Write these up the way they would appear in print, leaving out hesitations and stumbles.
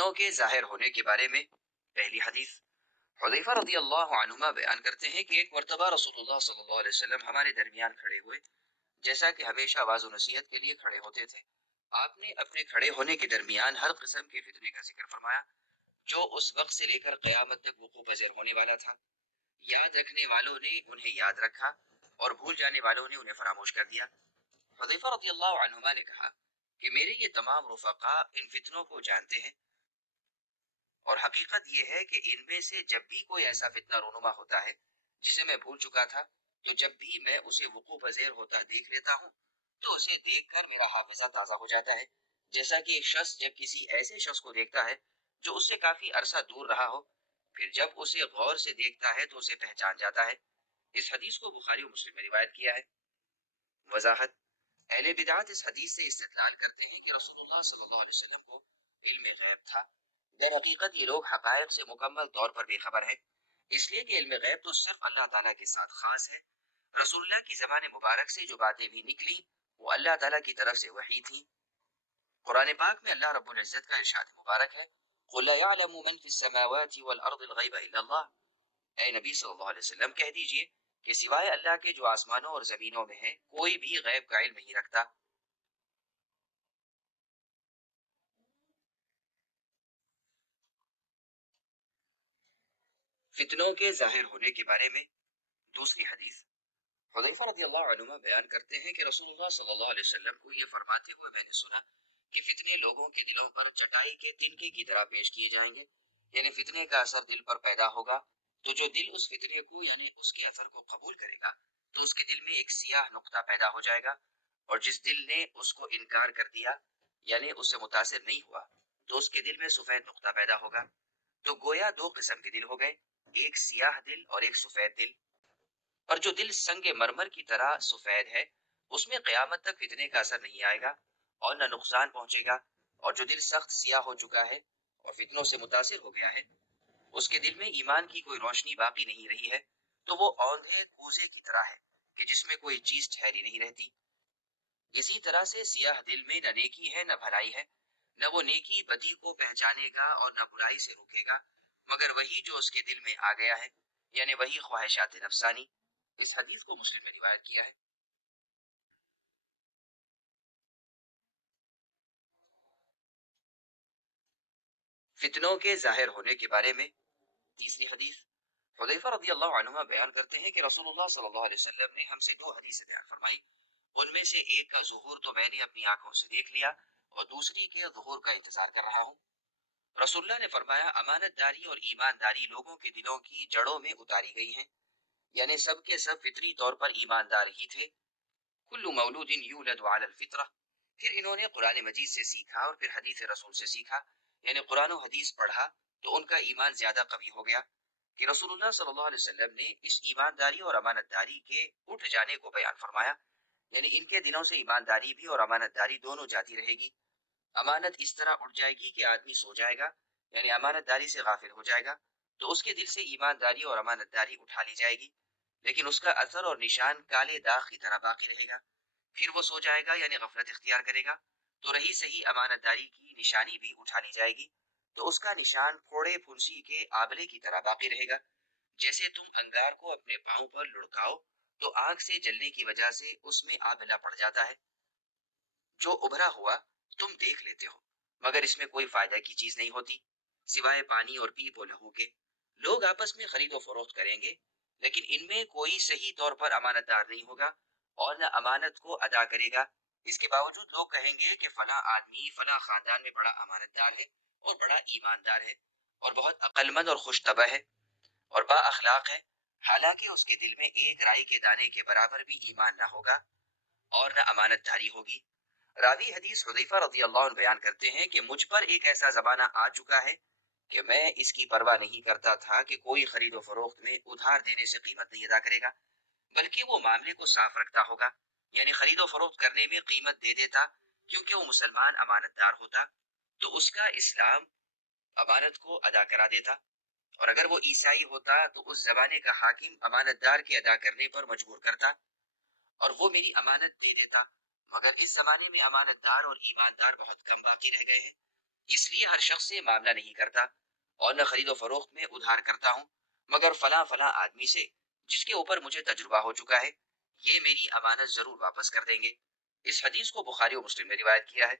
فتنوں کے ظاہر ہونے کے بارے میں پہلی حدیث حذیفہ رضی اللہ عنہما بیان کرتے ہیں کہ ایک مرتبہ رسول اللہ صلی اللہ علیہ وسلم ہمارے درمیان کھڑے ہوئے، جیسا کہ ہمیشہ واعظ و نصیحت کے لیے کھڑے ہوتے تھے۔ آپ نے اپنے کھڑے ہونے کے درمیان ہر قسم کے فتنے کا ذکر فرمایا جو اس وقت سے لے کر قیامت تک وقوع پذیر ہونے والا تھا۔ یاد رکھنے والوں نے انہیں یاد رکھا اور بھول جانے والوں نے انہیں فراموش کر دیا۔ حذیفہ رضی اللہ عنہما نے کہا کہ میرے یہ تمام رفقا ان فتنوں کو جانتے ہیں، اور حقیقت یہ ہے کہ ان میں سے جب بھی کوئی ایسا فتنہ رونما ہوتا ہے جسے میں بھول چکا تھا، تو جب بھی میں اسے وقوع پذیر ہوتا دیکھ لیتا ہوں تو اسے دیکھ کر میرا حافظہ تازہ ہو جاتا ہے، جیسا کہ ایک شخص جب کسی ایسے شخص کو دیکھتا ہے جو اس سے کافی عرصہ دور رہا ہو، پھر جب اسے غور سے دیکھتا ہے تو اسے پہچان جاتا ہے۔ اس حدیث کو بخاری و مسلم میں روایت کیا ہے۔ وضاحت: اہل بدعات اس حدیث سے استدلال کرتے ہیں کہ رسول اللہ صلی اللہ علیہ وسلم کو علم غیب تھا۔ در حقیقت یہ لوگ حقائق سے مکمل طور پر بے خبر ہیں، اس لیے کہ علم غیب تو صرف اللہ تعالیٰ کے ساتھ خاص ہے۔ رسول اللہ کی زبان مبارک سے جو باتیں بھی نکلی وہ اللہ تعالیٰ کی طرف سے وحی تھی۔ قرآن پاک میں اللہ رب العزت کا ارشاد مبارک ہے: قُلْ لَا يَعْلَمُ مَنْ فِي السَّمَاوَاتِ وَالْأَرْضِ الْغَيْبَ إِلَّا اللَّهُ۔ اے نبی صلی اللہ علیہ وسلم کہہ دیجئے کہ سوائے اللہ کے جو آسمانوں اور زمینوں میں ہے کوئی بھی غیب کا علم نہیں رکھتا۔ فتنوں کے ظاہر ہونے کے بارے میں دوسری حدیث حذیفہ رضی اللہ عنہ بیان کرتے ہیں کہ رسول اللہ صلی اللہ علیہ وسلم کو یہ فرماتے ہوئے میں نے سنا کہ فتنے لوگوں کے دلوں پر چٹائی کے تنکے کی طرح پیش کیے جائیں گے، یعنی فتنے کا اثر دل پر پیدا ہوگا تو جو دل اس فتنے کو یعنی اس کے اثر کو قبول کرے گا تو اس کے دل میں ایک سیاہ نقطہ پیدا ہو جائے گا، اور جس دل نے اس کو انکار کر دیا یعنی اس سے متاثر نہیں ہوا تو اس کے دل میں سفید نقطہ پیدا ہوگا۔ تو گویا دو قسم کے دل ہو گئے، ایک سیاہ دل اور ایک سفید دل۔ اور جو دل سنگ مرمر کی طرح سفید ہے اس میں قیامت تک فتنے کا اثر نہیں آئے گا اور نہ نقصان پہنچے گا، اور جو دل سخت سیاہ ہو چکا ہے اور فتنوں سے متاثر ہو گیا ہے اس کے دل میں ایمان کی کوئی روشنی باقی نہیں رہی ہے، تو وہ اوندھے کوزے کی طرح ہے کہ جس میں کوئی چیز ٹھہری نہیں رہتی۔ اسی طرح سے سیاہ دل میں نہ نیکی ہے نہ بھلائی ہے، نہ وہ نیکی بدی کو پہچانے گا اور نہ برائی سے روکے گا، مگر وہی جو اس کے دل میں آ گیا ہے، یعنی وہی خواہشات نفسانی۔ اس حدیث کو مسلم میں روایت کیا ہے۔ فتنوں کے ظاہر ہونے کے بارے میں تیسری حدیث حذیفہ رضی اللہ عنہ بیان کرتے ہیں کہ رسول اللہ صلی اللہ علیہ وسلم نے ہم سے دو حدیثیں بیان فرمائی، ان میں سے ایک کا ظہور تو میں نے اپنی آنکھوں سے دیکھ لیا اور دوسری کے ظہور کا انتظار کر رہا ہوں۔ رسول اللہ نے فرمایا: امانت داری اور ایمانداری لوگوں کے دلوں کی جڑوں میں اتاری گئی ہیں، یعنی سب کے سب فطری طور پر ایماندار ہی تھے۔ کل مولود یولد علی الفطرہ۔ پھر انہوں نے قرآن مجید سے سیکھا اور پھر حدیث رسول سے سیکھا، یعنی قرآن و حدیث پڑھا تو ان کا ایمان زیادہ قوی ہو گیا۔ کہ رسول اللہ صلی اللہ علیہ وسلم نے اس ایمانداری اور امانت داری کے اٹھ جانے کو بیان فرمایا، یعنی ان کے دلوں سے ایمانداری بھی اور امانت داری دونوں جاتی رہے گی۔ امانت اس طرح اٹھ جائے گی کہ آدمی سو جائے گا یعنی امانت داری سے غافل ہو جائے گا تو اس کے دل سے ایمانداری اور امانت داری اٹھا لی جائے گی، لیکن اس کا اثر اور نشان کالے داغ کی طرح باقی رہے گا۔ پھر وہ سو جائے گا یعنی غفلت اختیار کرے گا تو رہی صحیح امانت داری کی نشانی بھی اٹھا لی جائے گی تو اس کا نشان پھوڑے پھنسی کے آبلے کی طرح باقی رہے گا۔ جیسے تم انگار کو اپنے پاؤں پر لڑکاؤ تو آگ سے جلنے کی وجہ سے اس میں آبلہ پڑ جاتا ہے، جو ابھرا ہوا تم دیکھ لیتے ہو مگر اس میں کوئی فائدہ کی چیز نہیں ہوتی سوائے پانی اور پیپ و لہو کے۔ لوگ آپس میں خرید و فروخت کریں گے لیکن ان میں کوئی صحیح طور پر امانت دار نہیں ہوگا اور نہ امانت کو ادا کرے گا۔ اس کے باوجود لوگ کہیں گے کہ فلاں آدمی فلاں خاندان میں بڑا امانت دار ہے اور بڑا ایماندار ہے اور بہت عقل مند اور خوش طبع ہے اور با اخلاق ہے، حالانکہ اس کے دل میں ایک رائی کے دانے کے برابر بھی ایمان نہ ہوگا اور نہ امانت داری ہوگی۔ راوی حدیث حذیفہ رضی اللہ عنہ بیان کرتے ہیں کہ مجھ پر ایک ایسا زمانہ آ چکا ہے کہ میں اس کی پرواہ نہیں کرتا تھا کہ کوئی خرید و فروخت میں ادھار دینے سے قیمت نہیں ادا کرے گا، بلکہ وہ معاملے کو صاف رکھتا ہوگا، یعنی خرید و فروخت کرنے میں قیمت دے دیتا کیونکہ وہ مسلمان امانت دار ہوتا تو اس کا اسلام امانت کو ادا کرا دیتا، اور اگر وہ عیسائی ہوتا تو اس زمانے کا حاکم امانت دار کے ادا کرنے پر مجبور کرتا اور وہ میری امانت دے دیتا، مگر اس زمانے میں امانت دار اور ایماندار بہت کم باقی رہ گئے ہیں، اس لیے ہر شخص سے معاملہ نہیں کرتا اور نہ خرید و فروخت میں ادھار کرتا ہوں، مگر فلاں فلاں آدمی سے جس کے اوپر مجھے تجربہ ہو چکا ہے، یہ میری امانت ضرور واپس کر دیں گے۔ اس حدیث کو بخاری و مسلم نے روایت کیا ہے۔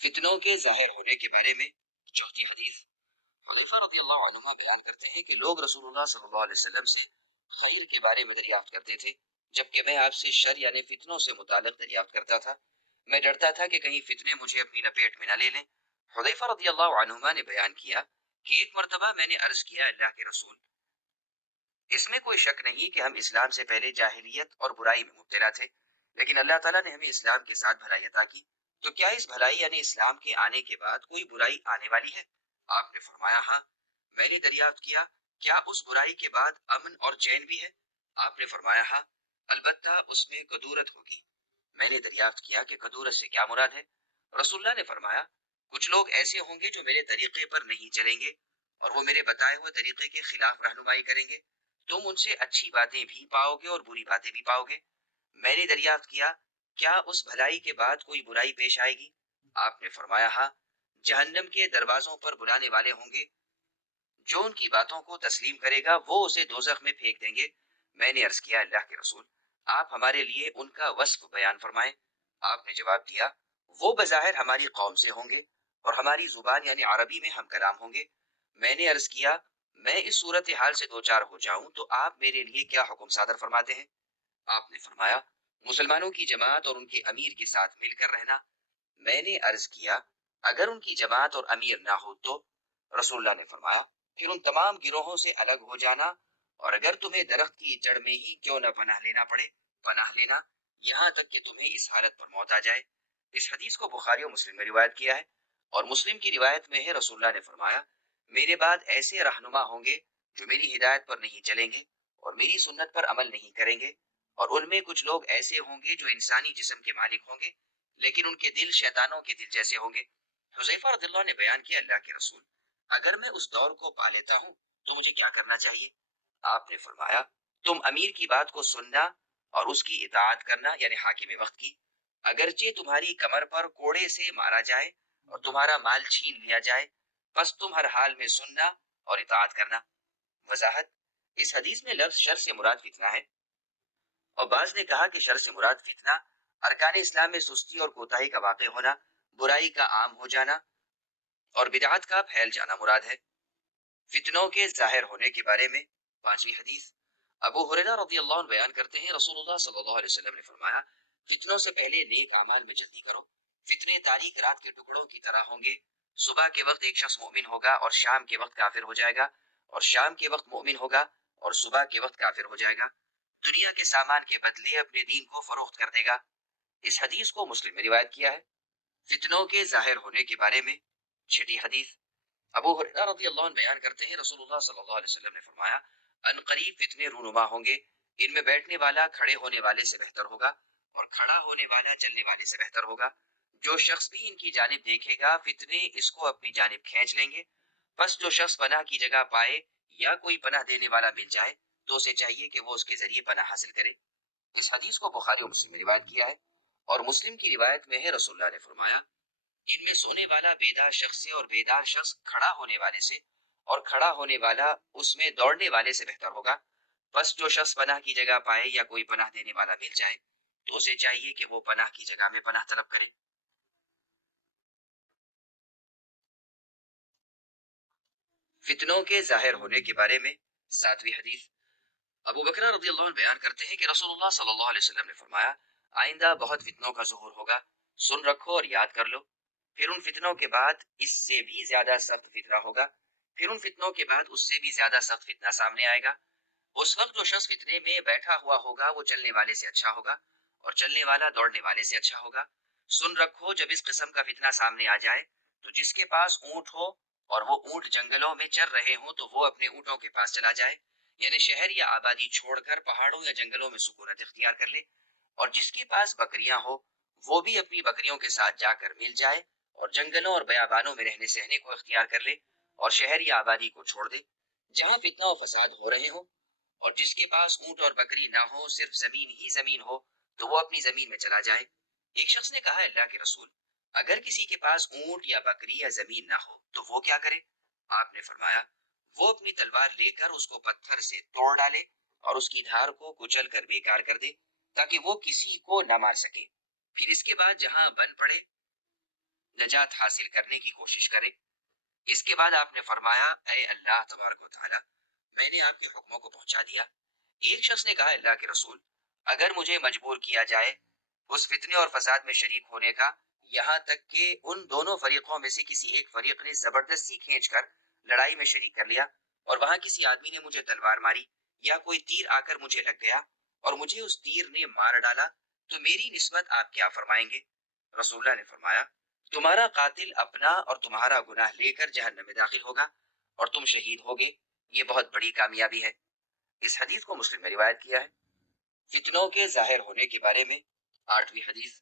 فتنوں کے ظاہر ہونے کے بارے میں چوتھی حدیث، حذیفہ رضی اللہ عنہما بیان کرتے ہیں کہ لوگ رسول اللہ صلی اللہ علیہ وسلم سے خیر کے بارے میں دریافت کرتے تھے، جبکہ میں آپ سے شر یعنی فتنوں سے متعلق دریافت کرتا تھا۔ میں ڈرتا تھا کہ کہیں فتنے مجھے اپنی لپیٹ میں نہ لے لیں۔ حذیفہ رضی اللہ عنہما نے بیان کیا کہ ایک مرتبہ میں نے عرض کیا، اللہ کے رسول، اس میں کوئی شک نہیں کہ ہم اسلام سے پہلے جاہلیت اور برائی میں مبتلا تھے، لیکن اللہ تعالیٰ نے ہمیں اسلام کے ساتھ بھلائی عطا کی، تو کیا اس بھلائی یعنی اسلام کے آنے کے بعد کوئی برائی آنے والی ہے؟ آپ نے فرمایا، ہاں۔ میں نے دریافت کیا، کیا اس برائی کے بعد امن اور چین بھی ہے؟ آپ نے فرمایا، ہاں، البتہ اس میں کدورت ہوگی۔ میں نے دریافت کیا کہ کدورت سے کیا مراد ہے؟ رسول اللہ نے فرمایا، کچھ لوگ ایسے ہوں گے جو میرے طریقے پر نہیں چلیں گے اور وہ میرے بتائے ہوئے طریقے کے خلاف رہنمائی کریں گے۔ تم ان سے اچھی باتیں بھی پاؤ گے اور بری باتیں بھی پاؤ گے۔ میں نے دریافت کیا، کیا اس بھلائی کے بعد کوئی برائی پیش آئے گی؟ آپ نے فرمایا، ہاں، جہنم کے دروازوں پر بلانے والے ہوں گے، جو ان کی باتوں کو تسلیم کرے گا وہ اسے دوزخ میں پھینک دیں گے۔ میں نے عرض کیا، اللہ کے رسول، آپ ہمارے لیے ان کا وصف بیان فرمائیں۔ آپ نے جواب دیا، وہ بظاہر ہماری قوم سے ہوں گے اور ہماری زبان یعنی عربی میں ہم کلام ہوں گے۔ میں نے عرض کیا، میں اس صورتحال سے دوچار ہو جاؤں تو آپ میرے لیے کیا حکم صادر فرماتے ہیں؟ آپ نے فرمایا، مسلمانوں کی جماعت اور ان کے امیر کے ساتھ مل کر رہنا۔ میں نے عرض کیا، اگر ان کی جماعت اور امیر نہ ہو تو؟ رسول اللہ نے فرمایا، پھر ان تمام گروہوں سے الگ ہو جانا، اور اگر تمہیں درخت کی جڑ میں ہی کیوں نہ پناہ لینا پڑے، پناہ لینا، یہاں تک کہ تمہیں اس حالت پر موت آ جائے۔ اس حدیث کو بخاری و مسلم میں روایت کیا ہے، اور مسلم کی روایت میں ہے، رسول اللہ نے فرمایا، میرے بعد ایسے رہنما ہوں گے جو میری ہدایت پر نہیں چلیں گے اور میری سنت پر عمل نہیں کریں گے، اور ان میں کچھ لوگ ایسے ہوں گے جو انسانی جسم کے مالک ہوں گے لیکن ان کے دل شیطانوں کے دل جیسے ہوں گے۔ حذیفہ رضی اللہ نے بیان کیا، اللہ کے رسول، اگر میں اس دور کو پا لیتا ہوں تو مجھے کیا کرنا چاہیے؟ آپ نے فرمایا، تم امیر کی بات کو سننا اور اس کی اطاعت کرنا یعنی حاکم وقت کی، اگرچہ تمہاری کمر پر کوڑے سے مارا جائے اور تمہارا مال چھین لیا جائے، بس تم ہر حال میں سننا اور اطاعت کرنا۔ وضاحت، اس حدیث میں لفظ شر سے مراد فتنہ ہے، اور بعض نے کہا کہ شر سے مراد فتنہ ارکان اسلام میں سستی اور کوتاہی کا واقع ہونا، برائی کا عام ہو جانا اور بدعت کا پھیل جانا مراد ہے۔ فتنوں کے ظاہر ہونے کے بارے میں پانچویں حدیث، ابو ہریرہ رضی اللہ عنہ بیان کرتے ہیں، رسول اللہ صلی اللہ علیہ وسلم نے فرمایا، فتنوں سے پہلے نیک اعمال میں جلدی کرو، فتنے تاریک رات کے ٹکڑوں کی طرح ہوں گے، صبح کے وقت ایک شخص مومن ہوگا اور شام کے وقت کافر ہو جائے گا، اور شام کے وقت مومن ہوگا اور صبح کے وقت کافر ہو جائے گا، دنیا کے سامان کے بدلے اپنے دین کو فروخت کر دے گا۔ اس حدیث کو مسلم میں روایت کیا ہے۔ فتنوں کے ظاہر ہونے کے بارے میں چھٹی حدیث، ابو ہریرہ رضی اللہ عنہ بیان کرتے ہیں، رسول اللہ صلی اللہ علیہ وسلم نے فرمایا، ان قریب فتنے رونما ہوں گے، ان میں بیٹھنے والا کھڑے ہونے والے سے بہتر ہوگا اور کھڑا ہونے والا چلنے والے سے بہتر ہوگا۔ جو شخص بھی ان کی جانب دیکھے گا فتنے اس کو اپنی جانب کھینچ لیں گے، بس جو شخص پناہ کی جگہ پائے یا کوئی پناہ دینے والا مل جائے تو اسے چاہیے کہ وہ اس کے ذریعے پناہ حاصل کرے۔ اس حدیث کو بخاری و مسلم نے روایت کیا ہے، اور مسلم کی روایت میں ہے، رسول اللہ نے فرمایا، ان میں سونے والا بیدار شخص سے اور بیدار شخص کھڑا ہونے والے سے اور کھڑا ہونے والا اس میں دوڑنے والے سے بہتر ہوگا۔ بس جو شخص پناہ کی جگہ پائے یا کوئی پناہ دینے والا مل جائے تو اسے چاہیے کہ وہ پناہ کی جگہ میں پناہ طلب کرے۔ فتنوں کے ظاہر ہونے کے بارے میں ساتویں حدیث، ابو بکر رضی اللہ عنہ بیان کرتے ہیں کہ رسول اللہ صلی اللہ علیہ وسلم نے فرمایا، آئندہ بہت فتنوں کا ظہور ہوگا، سن رکھو اور یاد کر لو۔ پھر ان فتنوں کے بعد اس سے بھی زیادہ سخت فتنہ ہوگا، پھر ان فتنوں کے بعد اس سے بھی زیادہ سخت فتنہ سامنے آئے گا۔ اس وقت جو شخص فتنے میں بیٹھا ہوا ہوگا وہ چلنے والے سے اچھا ہوگا اور چلنے والا دوڑنے والے سے اچھا ہوگا۔ سن رکھو، جب اس قسم کا فتنہ سامنے آ جائے تو جس کے پاس اونٹ ہو اور وہ اونٹ جنگلوں میں چر رہے ہوں تو وہ اپنے اونٹوں کے پاس چلا جائے، یعنی شہر یا آبادی چھوڑ کر پہاڑوں یا جنگلوں میں سکونت اختیار کر لے، اور جس کے پاس بکریاں ہو وہ بھی اپنی بکریوں کے ساتھ جا کر مل جائے اور جنگلوں اور بیابانوں میں رہنے سہنے کو اختیار کر لے اور شہر یا آبادی کو چھوڑ دے جہاں فتنہ و فساد ہو رہے ہوں، اور جس کے پاس اونٹ اور بکری نہ ہو، صرف زمین ہی زمین ہو، تو وہ اپنی زمین میں چلا جائے۔ ایک شخص نے کہا، اللہ کے رسول، اگر کسی کے پاس اونٹ یا بکری یا زمین نہ ہو تو وہ کیا کرے؟ آپ نے فرمایا، وہ اپنی تلوار لے کر اس کو پتھر سے توڑ ڈالے اور اس کی دھار کو کچل کر بیکار کر دے، تاکہ وہ کسی کو نہ مار سکے۔ پھر اس کے بعد جہاں بن پڑے نجات حاصل کرنے کی کوشش کرے۔ اس کے بعد آپ نے فرمایا، اے اللہ تبارک و تعالی، میں نے آپ کے حکموں کو پہنچا دیا۔ ایک شخص نے کہا، اللہ کے رسول، اگر مجھے مجبور کیا جائے اس فتنے اور فساد میں شریک ہونے کا، یہاں تک کہ ان دونوں فریقوں میں سے کسی ایک فریق نے زبردستی کھینچ کر لڑائی میں شریک کر لیا، اور وہاں کسی آدمی نے مجھے تلوار ماری یا کوئی تیر آ کر مجھے لگ گیا اور مجھے اس تیر نے مار ڈالا، تو میری نسبت آپ کیا فرمائیں گے؟ رسول اللہ نے فرمایا، تمہارا قاتل اپنا اور تمہارا گناہ لے کر جہنم میں داخل ہوگا اور تم شہید ہوگے، یہ بہت بڑی کامیابی ہے۔ اس حدیث کو مسلم میں روایت کیا ہے۔ فتنوں کے ظاہر ہونے کے بارے میں آٹھویں حدیث،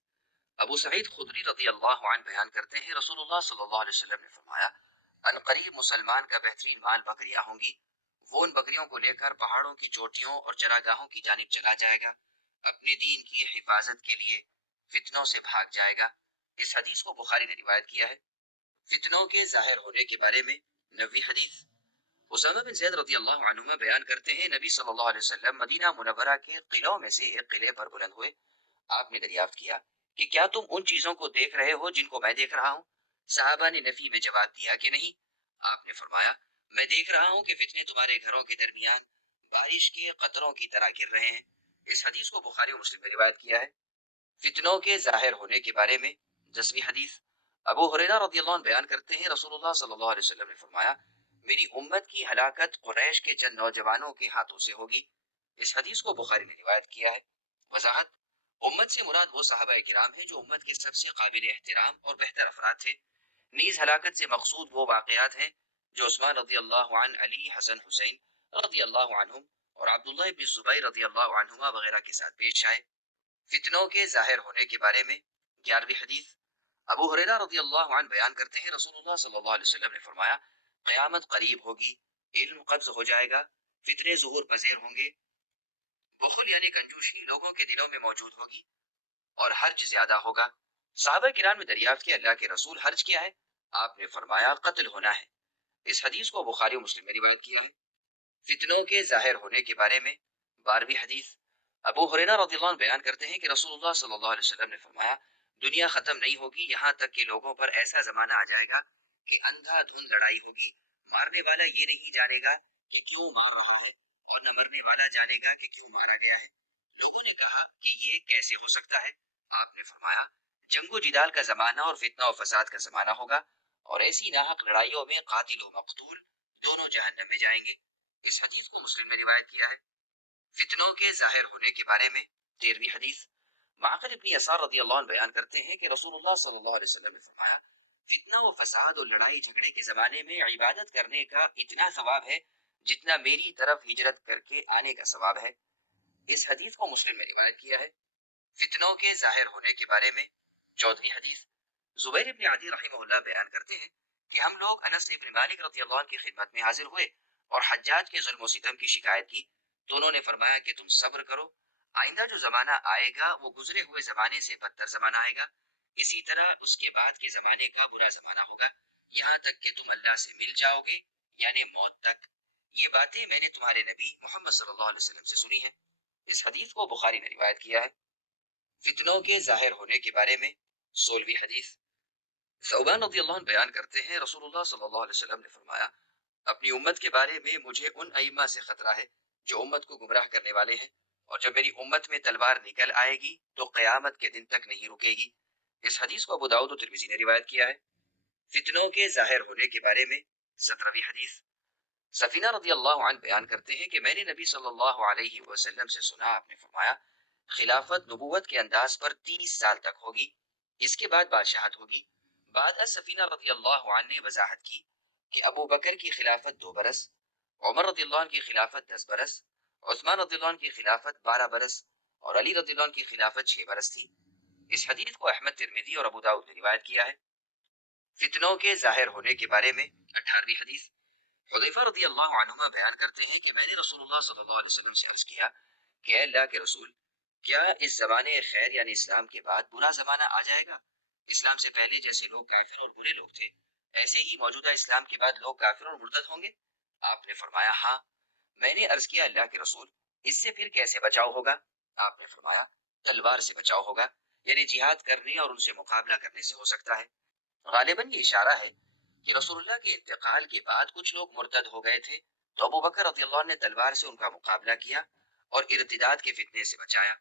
ابو سعید خدری رضی اللہ عنہ بیان کرتے ہیں، رسول اللہ صلی اللہ علیہ وسلم نے فرمایا، ان قریب مسلمان کا بہترین مال بکریاں ہوں گی، وہ ان بکریوں کو لے کر پہاڑوں کی چوٹیوں اور چراگاہوں کی جانب چلا جائے گا، اپنے دین کی حفاظت کے لیے فتنوں سے بھاگ جائے گا۔ اس حدیث کو بخاری نے روایت کیا ہے۔ فتنوں کے ظاہر ہونے کے بارے میں نویں حدیث، اسامہ بن زید رضی اللہ عنہما بیان کرتے ہیں، نبی صلی اللہ علیہ وسلم مدینہ منورہ کے قلعوں میں سے ایک قلعے پر بلند ہوئے۔ آپ نے دریافت کیا کہ کیا تم ان چیزوں کو دیکھ رہے ہو جن کو میں دیکھ رہا ہوں؟ صحابہ نے نفی میں جواب دیا کہ نہیں۔ آپ نے فرمایا، میں دیکھ رہا ہوں کہ فتنے تمہارے گھروں کے درمیان بارش کے قطروں کی طرح گر رہے ہیں۔ اس حدیث کو بخاری و مسلم نے روایت کیا ہے۔ فتنوں کے ظاہر ہونے کے بارے میں 10ویں حدیث، ابو ہریرہ رضی اللہ عنہ بیان کرتے ہیں، رسول اللہ صلی اللہ علیہ وسلم نے فرمایا، میری امت کی ہلاکت قریش کے چند نوجوانوں کے ہاتھوں سے ہوگی۔ اس حدیث کو بخاری نے روایت کیا ہے۔ وضاحت، امت سے مراد وہ صحابہ کرام ہیں جو امت کے سب سے قابل احترام اور بہتر افراد تھے۔ نیز ہلاکت سے مقصود وہ واقعات ہیں جو عثمان رضی اللہ عنہ، علی، حسن، حسین رضی اللہ عنہم اور عبداللہ بن زبیر رضی اللہ عنہما وغیرہ کے ساتھ پیش آئے۔ فتنوں کے ظاہر ہونے کے بارے میں 11ویں حدیث، ابو ہریرہ رضی اللہ عنہ بیان کرتے ہیں، رسول اللہ صلی اللہ علیہ وسلم نے فرمایا، قیامت قریب ہوگی، علم قبض ہو جائے گا، فتنے ظہور پذیر ہوں گے، بخل یعنی کنجوشی لوگوں کے دلوں میں موجود ہوگی، اور حرج زیادہ ہوگا۔ صحابہ کرام نے دریافت کیا، اللہ کے رسول، حرج کیا ہے؟ آپ نے فرمایا، قتل ہونا ہے۔ اس حدیث کو بخاری و مسلم میں روایت کیا ہے۔ فتنوں کے ظاہر ہونے کے بارے میں 12ویں حدیث، ابو ہریرہ رضی اللہ عنہ بیان کرتے ہیں کہ رسول اللہ صلی اللہ علیہ وسلم نے فرمایا، دنیا ختم نہیں ہوگی یہاں تک کہ لوگوں پر ایسا زمانہ آ جائے گا کہ اندھا دھند لڑائی ہوگی، مارنے والا یہ نہیں جانے گا کہ کیوں مار رہا ہے، اور نہ مرنے والا جانے گا کہ کیوں مارا گیا ہے۔ لوگوں نے کہا کہ یہ کیسے ہو سکتا ہے؟ آپ نے فرمایا، جنگ و جدال کا زمانہ اور فتنہ و فساد کا زمانہ ہوگا، اور ایسی ناحق لڑائیوں میں قاتل و مقتول دونوں جہنم میں جائیں گے۔ اس حدیث کو مسلم نے روایت کیا ہے۔ فتنوں کے ظاہر ہونے کے بارے میں 13ویں حدیث، معقل ابن یسار رضی اللہ عنہ بیان کرتے ہیں کہ رسول اللہ صلی اللہ علیہ وسلم نے فرمایا، فتنہ و فساد اور لڑائی جھگڑے کے زمانے میں عبادت کرنے کا اتنا ثواب ہے جتنا میری طرف ہجرت کر کے آنے کا ثواب ہے۔ اس حدیث کو مسلم میں روایت کیا ہے۔ فتنوں کے ظاہر ہونے کے بارے میں 14ویں حدیث، زبیر ابن عدی رحمہ اللہ بیان کرتے ہیں کہ ہم لوگ انس ابن مالک رضی اللہ عنہ کی خدمت میں حاضر ہوئے اور حجاج کے ظلم و ستم کی شکایت کی، تو انہوں نے فرمایا کہ تم صبر کرو، آئندہ جو زمانہ آئے گا وہ گزرے ہوئے زمانے سے بدتر زمانہ آئے گا، اسی طرح اس کے بعد کے زمانے کا برا زمانہ ہوگا، یہاں تک کہ تم اللہ سے مل جاؤ گے، یعنی موت تک۔ یہ باتیں میں نے تمہارے نبی محمد صلی اللہ علیہ وسلم سے سنی ہیں۔ اس حدیث کو بخاری نے روایت کیا ہے۔ فتنوں کے ظاہر ہونے کے بارے میں 16ویں حدیث، ثوبان رضی اللہ عنہ بیان کرتے ہیں، رسول اللہ صلی اللہ علیہ وسلم نے فرمایا، اپنی امت کے بارے میں مجھے ان ائمہ سے خطرہ ہے جو امت کو گمراہ کرنے والے ہیں، اور جب میری امت میں تلوار نکل آئے گی تو قیامت کے دن تک نہیں رکے گی۔ اس حدیث کو ابو داؤد و ترمذی نے روایت کیا ہے۔ فتنوں کے ظاہر ہونے کے بارے میں 17ویں حدیث، سفینہ رضی اللہ عنہ بیان کرتے ہیں کہ میں نے نبی صلی اللہ علیہ وسلم سے سنا، آپ نے فرمایا، خلافت نبوت کے انداز پر 30 سال تک ہوگی، اس کے بعد بادشاہت ہوگی۔ بعد از سفینہ رضی اللہ عنہ نے وضاحت کی کہ ابو بکر کی خلافت 2 برس، عمر رضی اللہ عنہ کی خلافت 10 برس، عثمان رضی اللہ عنہ کی خلافت 12 برس، اور علی رضی اللہ عنہ کی خلافت 6 برس تھی۔ اس حدیث کو احمد، ترمذی اور ابو داؤد نے روایت کیا ہے۔ فتنوں کے ظاہر ہونے کے بارے میں 18ویں حدیث، حذیفہ رضی اللہ عنہما بیان کرتے ہیں کہ میں نے رسول اللہ صلی اللہ علیہ وسلم سے عرض کیا کہ اے اللہ کے رسول، کیا اس زمانے خیر یعنی اسلام کے بعد برا زمانہ آ جائے گا؟ اسلام سے پہلے جیسے لوگ کافر اور برے لوگ تھے، ایسے ہی موجودہ اسلام کے بعد لوگ کافر اور مرتد ہوں گے؟ آپ نے فرمایا ہاں۔ میں نے عرض کیا اللہ کے رسول، اس سے پھر کیسے بچاؤ ہوگا؟ آپ نے فرمایا تلوار سے بچاؤ ہوگا، یعنی جہاد کرنے اور ان سے مقابلہ کرنے سے ہو سکتا ہے۔ غالباً یہ اشارہ ہے کہ رسول اللہ کے انتقال کے بعد کچھ لوگ مرتد ہو گئے تھے، تو ابو بکر رضی اللہ عنہ نے تلوار سے ان کا مقابلہ کیا اور ارتداد کے فتنے سے بچایا۔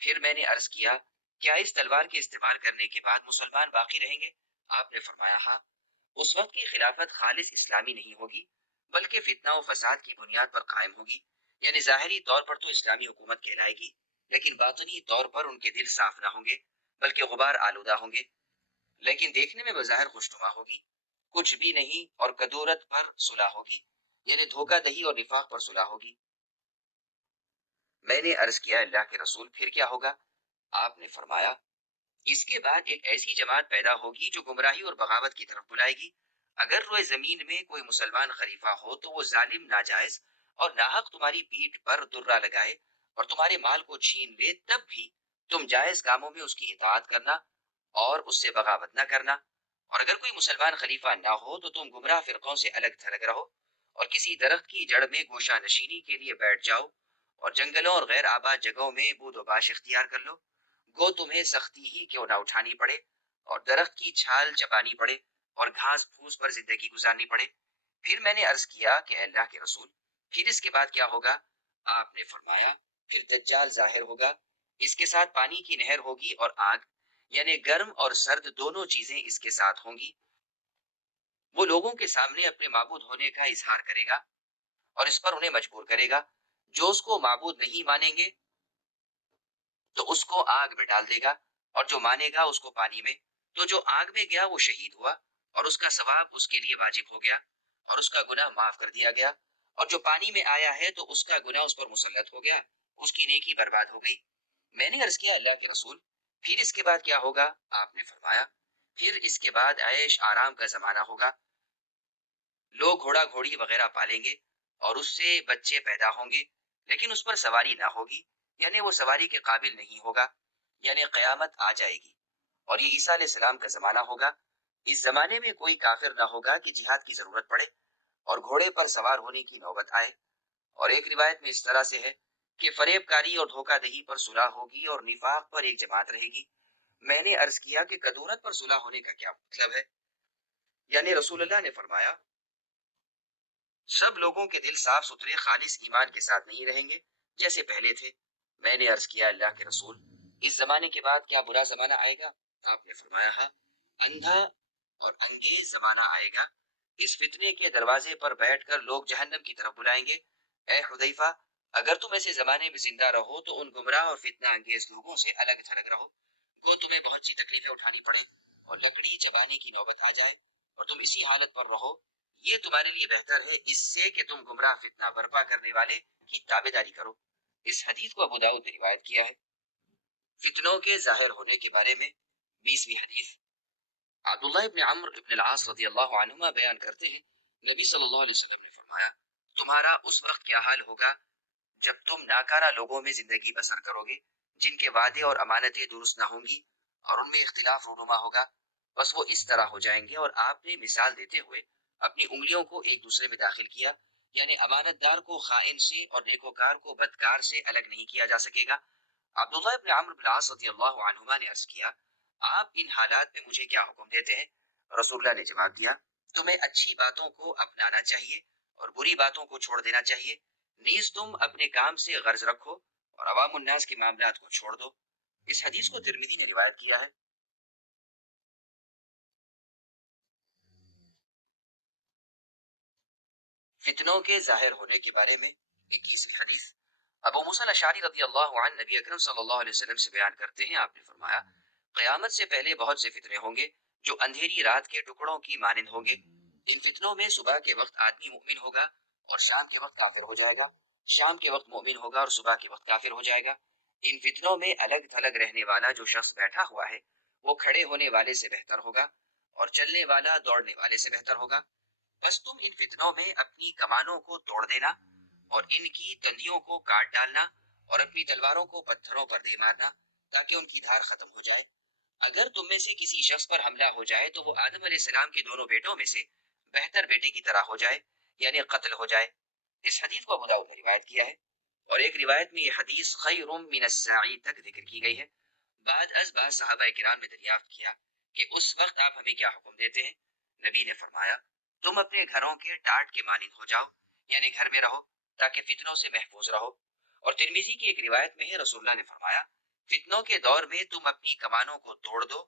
پھر میں نے عرض کیا کیا اس تلوار کے استعمال کرنے کے بعد مسلمان باقی رہیں گے؟ آپ نے فرمایا ہاں۔ اس وقت کی خلافت خالص اسلامی نہیں ہوگی، بلکہ فتنہ و فساد کی بنیاد پر قائم ہوگی، یعنی ظاہری طور پر تو اسلامی حکومت کہلائے گی، لیکن باطنی طور پر ان کے دل صاف نہ ہوں گے، بلکہ غبار آلودہ ہوں گے، لیکن دیکھنے میں بظاہر خوشنما ہوگی۔ کچھ بھی نہیں اور کدورت پر صلح ہوگی، یعنی دھوکہ دہی اور نفاق پر صلح ہوگی۔ میں نے عرض کیا اللہ کے رسول پھر کیا ہوگا؟ آپ نے فرمایا اس کے بعد ایک ایسی جماعت پیدا ہوگی جو گمراہی اور بغاوت کی طرف بلائے گی۔ اگر روئے زمین میں کوئی مسلمان خلیفہ ہو تو وہ ظالم، ناجائز اور ناحق تمہاری پیٹھ پر درہ لگائے اور تمہارے مال کو چھین لے، تب بھی تم جائز کاموں میں اس کی اطاعت کرنا اور اس سے بغاوت نہ کرنا۔ اور اگر کوئی مسلمان خلیفہ نہ ہو تو تم گمراہ فرقوں سے الگ تھلگ رہو اور کسی درخت کی جڑ میں گوشہ نشینی کے لیے بیٹھ جاؤ اور جنگلوں اور غیر آباد جگہوں میں بود و باش اختیار کر لو، گو تمہیں سختی ہی کیوں نہ اٹھانی پڑے اور درخت کی چھال چبانی پڑے اور گھاس پھوس پر زندگی گزارنی پڑے۔ پھر میں نے عرض کیا کہ اے اللہ کے رسول پھر اس کے بعد کیا ہوگا؟ آپ نے فرمایا پھر دجال ظاہر ہوگا، اس کے ساتھ پانی کی نہر ہوگی اور آگ، یعنی گرم اور سرد دونوں چیزیں اس کے ساتھ ہوں گی۔ وہ لوگوں کے سامنے اپنے معبود ہونے کا اظہار کرے گا اور اس پر انہیں مجبور کرے گا۔ جو اس کو معبود نہیں مانیں گے تو اس کو آگ میں ڈال دے گا، اور جو مانے گا اس کو پانی میں۔ تو جو آگ میں گیا وہ شہید ہوا اور اس کا ثواب اس کے لیے واجب ہو گیا اور اس کا گناہ معاف کر دیا گیا، اور جو پانی میں آیا ہے تو اس کا گناہ اس پر مسلط ہو گیا، اس کی نیکی برباد ہو گئی۔ میں نے عرض کیا اللہ کے رسول پھر اس کے بعد کیا ہوگا؟ آپ نے فرمایا پھر اس کے بعد عیش آرام کا زمانہ ہوگا، لوگ گھوڑا گھوڑی وغیرہ پالیں گے اور اس سے بچے پیدا ہوں گے، لیکن اس پر سواری نہ ہوگی، یعنی وہ سواری کے قابل نہیں ہوگا، یعنی قیامت آ جائے گی اور یہ عیسیٰ علیہ السلام کا زمانہ ہوگا۔ اس زمانے میں کوئی کافر نہ ہوگا کہ جہاد کی ضرورت پڑے اور گھوڑے پر سوار ہونے کی نوبت آئے۔ اور ایک روایت میں اس طرح سے ہے کہ فریب کاری اور دھوکہ دہی پر صلح ہوگی اور نفاق پر ایک جماعت رہے گی۔ میں نے عرض کیا کہ کدورت پر صلح ہونے کا کیا مطلب ہے؟ یعنی رسول اللہ نے فرمایا سب لوگوں کے دل صاف ستھرے خالص ایمان کے ساتھ نہیں رہیں گے جیسے پہلے تھے۔ میں نے عرض کیا اللہ کے رسول اس زمانے کے بعد کیا برا زمانہ آئے گا؟ آپ نے فرمایا ہاں، اندھا اور انگیز زمانہ آئے گا، اس فتنے کے دروازے پر بیٹھ کر لوگ جہنم کی طرف بلائیں گے۔ اے حذیفہ اگر تم ایسے زمانے میں زندہ رہو تو ان گمراہ اور فتنہ انگیز لوگوں سے الگ تھلگ رہو، وہ تمہیں بہت سی تکلیفیں اٹھانی پڑے اور لکڑی چبانے کی نوبت آ جائے اور تم اسی حالت پر رہو، یہ تمہارے لیے بہتر ہے اس سے کہ تم گمراہ فتنہ برپا کرنے والے کی تابع داری کرو۔ اس حدیث کو ابو داؤد نے روایت کیا ہے۔ فتنوں کے ظاہر ہونے کے بارے میں 20ویں حدیث عبداللہ ابن عمرو ابن العاص رضی اللہ عنہما بیان کرتے ہیں نبی صلی اللہ علیہ وسلم نے فرمایا تمہارا اس وقت کیا حال ہوگا جب تم ناکارہ لوگوں میں زندگی بسر کرو گے جن کے وعدے اور امانتیں درست نہ ہوں گی اور ان میں اختلاف رونما ہوگا، بس وہ اس طرح ہو جائیں گے۔ اور آپ نے مثال دیتے ہوئے اپنی انگلیوں کو ایک دوسرے میں داخل کیا، یعنی امانت دار کو خائن سے اور نیکوکار کو بدکار سے الگ نہیں کیا جا سکے گا۔ عبداللہ ابن عمرو بن العاص رضی اللہ عنہما نے عرض کیا آپ ان حالات میں مجھے کیا حکم دیتے ہیں؟ رسول اللہ نے جواب دیا تمہیں اچھی باتوں کو اپنانا چاہیے اور بری باتوں کو چھوڑ دینا چاہیے، نیز تم اپنے کام سے غرض رکھو اور عوام الناس کے معاملات کو چھوڑ دو۔ اس حدیث کو ترمذی نے روایت کیا ہے۔ فتنوں کے ظاہر ہونے کے بارے میں 21ویں حدیث ابو موسیٰ الاشعری رضی اللہ عنہ نبی اکرم صلی اللہ علیہ وسلم سے بیان کرتے ہیں، آپ نے فرمایا قیامت سے پہلے بہت سے فتنے ہوں گے جو اندھیری رات کے ٹکڑوں کی مانند ہوں گے۔ ان فتنوں میں صبح کے وقت آدمی مومن ہوگا اور شام کے وقت کافر ہو جائے گا، شام کے وقت مومن ہوگا اور صبح کے وقت کافر ہو جائے گا۔ ان فتنوں میں الگ تھلگ رہنے والا جو شخص بیٹھا ہوا ہے وہ کھڑے ہونے والے سے بہتر ہوگا اور چلنے والا دوڑنے والے سے بہتر ہوگا۔ بس تم ان فتنوں میں اپنی کمانوں کو توڑ دینا اور ان کی تندیوں کو کاٹ ڈالنا اور اپنی تلواروں کو پتھروں پر دے مارنا تاکہ ان کی دھار ختم ہو جائے۔ اگر تم میں سے کسی شخص پر حملہ ہو جائے تو وہ آدم علیہ السلام کے دونوں بیٹوں میں سے بہتر بیٹے کی طرح ہو جائے، یعنی قتل ہو جائے۔ اس حدیث کو ابو داؤد نے روایت کیا ہے، اور ایک روایت میں یہ حدیث خیر من الساعی تک ذکر کی گئی ہے۔ بعد از بعض صحابہ کرام نے دریافت کیا کہ اس وقت آپ ہمیں کیا حکم دیتے ہیں؟ نبی نے فرمایا، تم اپنے گھروں کے ٹاٹ کے مانند ہو جاؤ، یعنی گھر میں رہو تاکہ فتنوں سے محفوظ رہو۔ اور ترمذی کی ایک روایت میں ہے رسول اللہ نے فرمایا، فتنوں کے دور میں تم اپنی کمانوں کو توڑ دو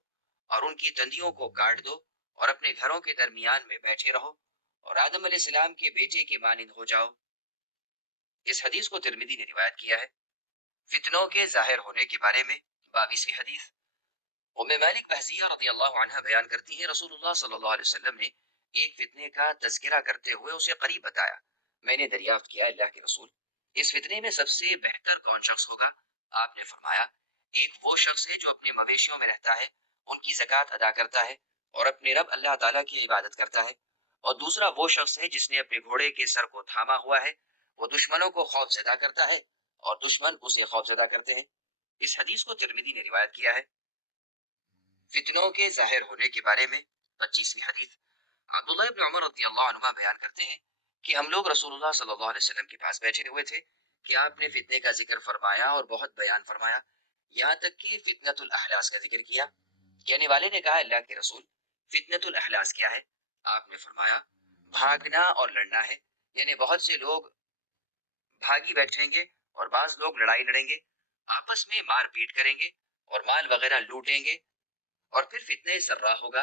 اور ان کی تندیوں کو کاٹ دو اور اپنے گھروں کے درمیان میں بیٹھے رہو اور آدم علیہ السلام کے بیٹے کے مانند ہو جاؤ۔ اس حدیث کو ترمذی نے روایت کیا ہے۔ فتنوں کے ظاہر ہونے کے بارے میں 22ویں حدیث، ام مالک بحزیہ رضی اللہ عنہا بیان کرتی ہیں، رسول اللہ صلی اللہ علیہ وسلم نے ایک فتنے کا تذکرہ کرتے ہوئے اسے قریب بتایا۔ میں نے دریافت کیا، اللہ کے رسول، اس فتنے میں سب سے بہتر کون شخص ہوگا؟ آپ نے فرمایا، ایک وہ شخص ہے جو اپنے مویشیوں میں رہتا ہے، ان کی زکوٰۃ ادا کرتا ہے اور اپنے رب اللہ تعالیٰ کی عبادت کرتا ہے، اور دوسرا وہ شخص ہے جس نے اپنے گھوڑے کے سر کو تھاما ہوا ہے، وہ دشمنوں کو خوف زدہ کرتا ہے اور دشمن اسے خوف زدہ کرتے ہیں۔ اس حدیث کو ترمذی نے روایت کیا ہے۔ فتنوں کے ظاہر ہونے کے بارے میں 25ویں حدیث، عبداللہ ابن عمر رضی اللہ عنہما بیان کرتے ہیں کہ ہم لوگ رسول اللہ صلی اللہ علیہ وسلم کے پاس بیٹھے ہوئے تھے کہ آپ نے فتنے کا ذکر فرمایا اور بہت بیان فرمایا، یہاں تک کہ فتنۃ الاحلاس کا ذکر کیا۔ کہنے والے نے کہا، اللہ کے رسول، فتنۃ الاحلاس کیا ہے؟ آپ نے فرمایا، بھاگنا اور لڑنا ہے، یعنی بہت سے لوگ بھاگی بیٹھیں گے اور بعض لوگ لڑائی لڑیں گے، آپس میں مار پیٹ کریں گے اور مال وغیرہ لوٹیں گے، اور پھر فتنہ سرا ہوگا،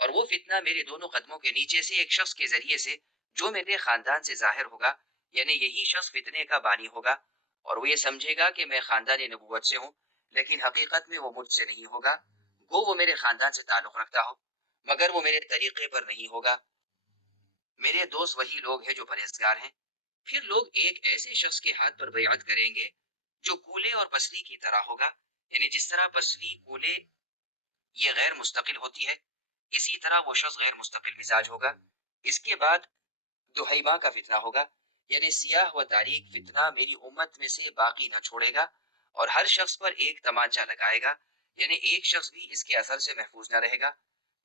اور وہ فتنہ میرے دونوں قدموں کے نیچے سے ایک شخص کے ذریعے سے جو میرے خاندان سے ظاہر ہوگا، یعنی یہی شخص فتنے کا بانی ہوگا، اور وہ یہ سمجھے گا کہ میں خاندان نبوت سے ہوں، لیکن حقیقت میں وہ مجھ سے نہیں ہوگا، گو وہ میرے خاندان سے تعلق رکھتا ہو مگر وہ میرے طریقے پر نہیں ہوگا۔ میرے دوست وہی لوگ ہیں جو پرہیزگار ہیں۔ پھر لوگ ایک ایسے شخص کے ہاتھ پر بیعت کریں گے جو کولے اور پسلی کی طرح ہوگا، یعنی جس طرح پسلی کولے یہ غیر مستقل ہوتی ہے، اسی طرح وہ شخص غیر مستقل مزاج ہوگا۔ اس کے بعد دہیما کا فتنہ ہوگا، یعنی سیاہ و تاریک فتنہ میری امت میں سے باقی نہ چھوڑے گا، اور ہر شخص پر ایک تمانچہ لگائے گا، یعنی ایک شخص بھی اس کے اثر سے محفوظ نہ رہے گا۔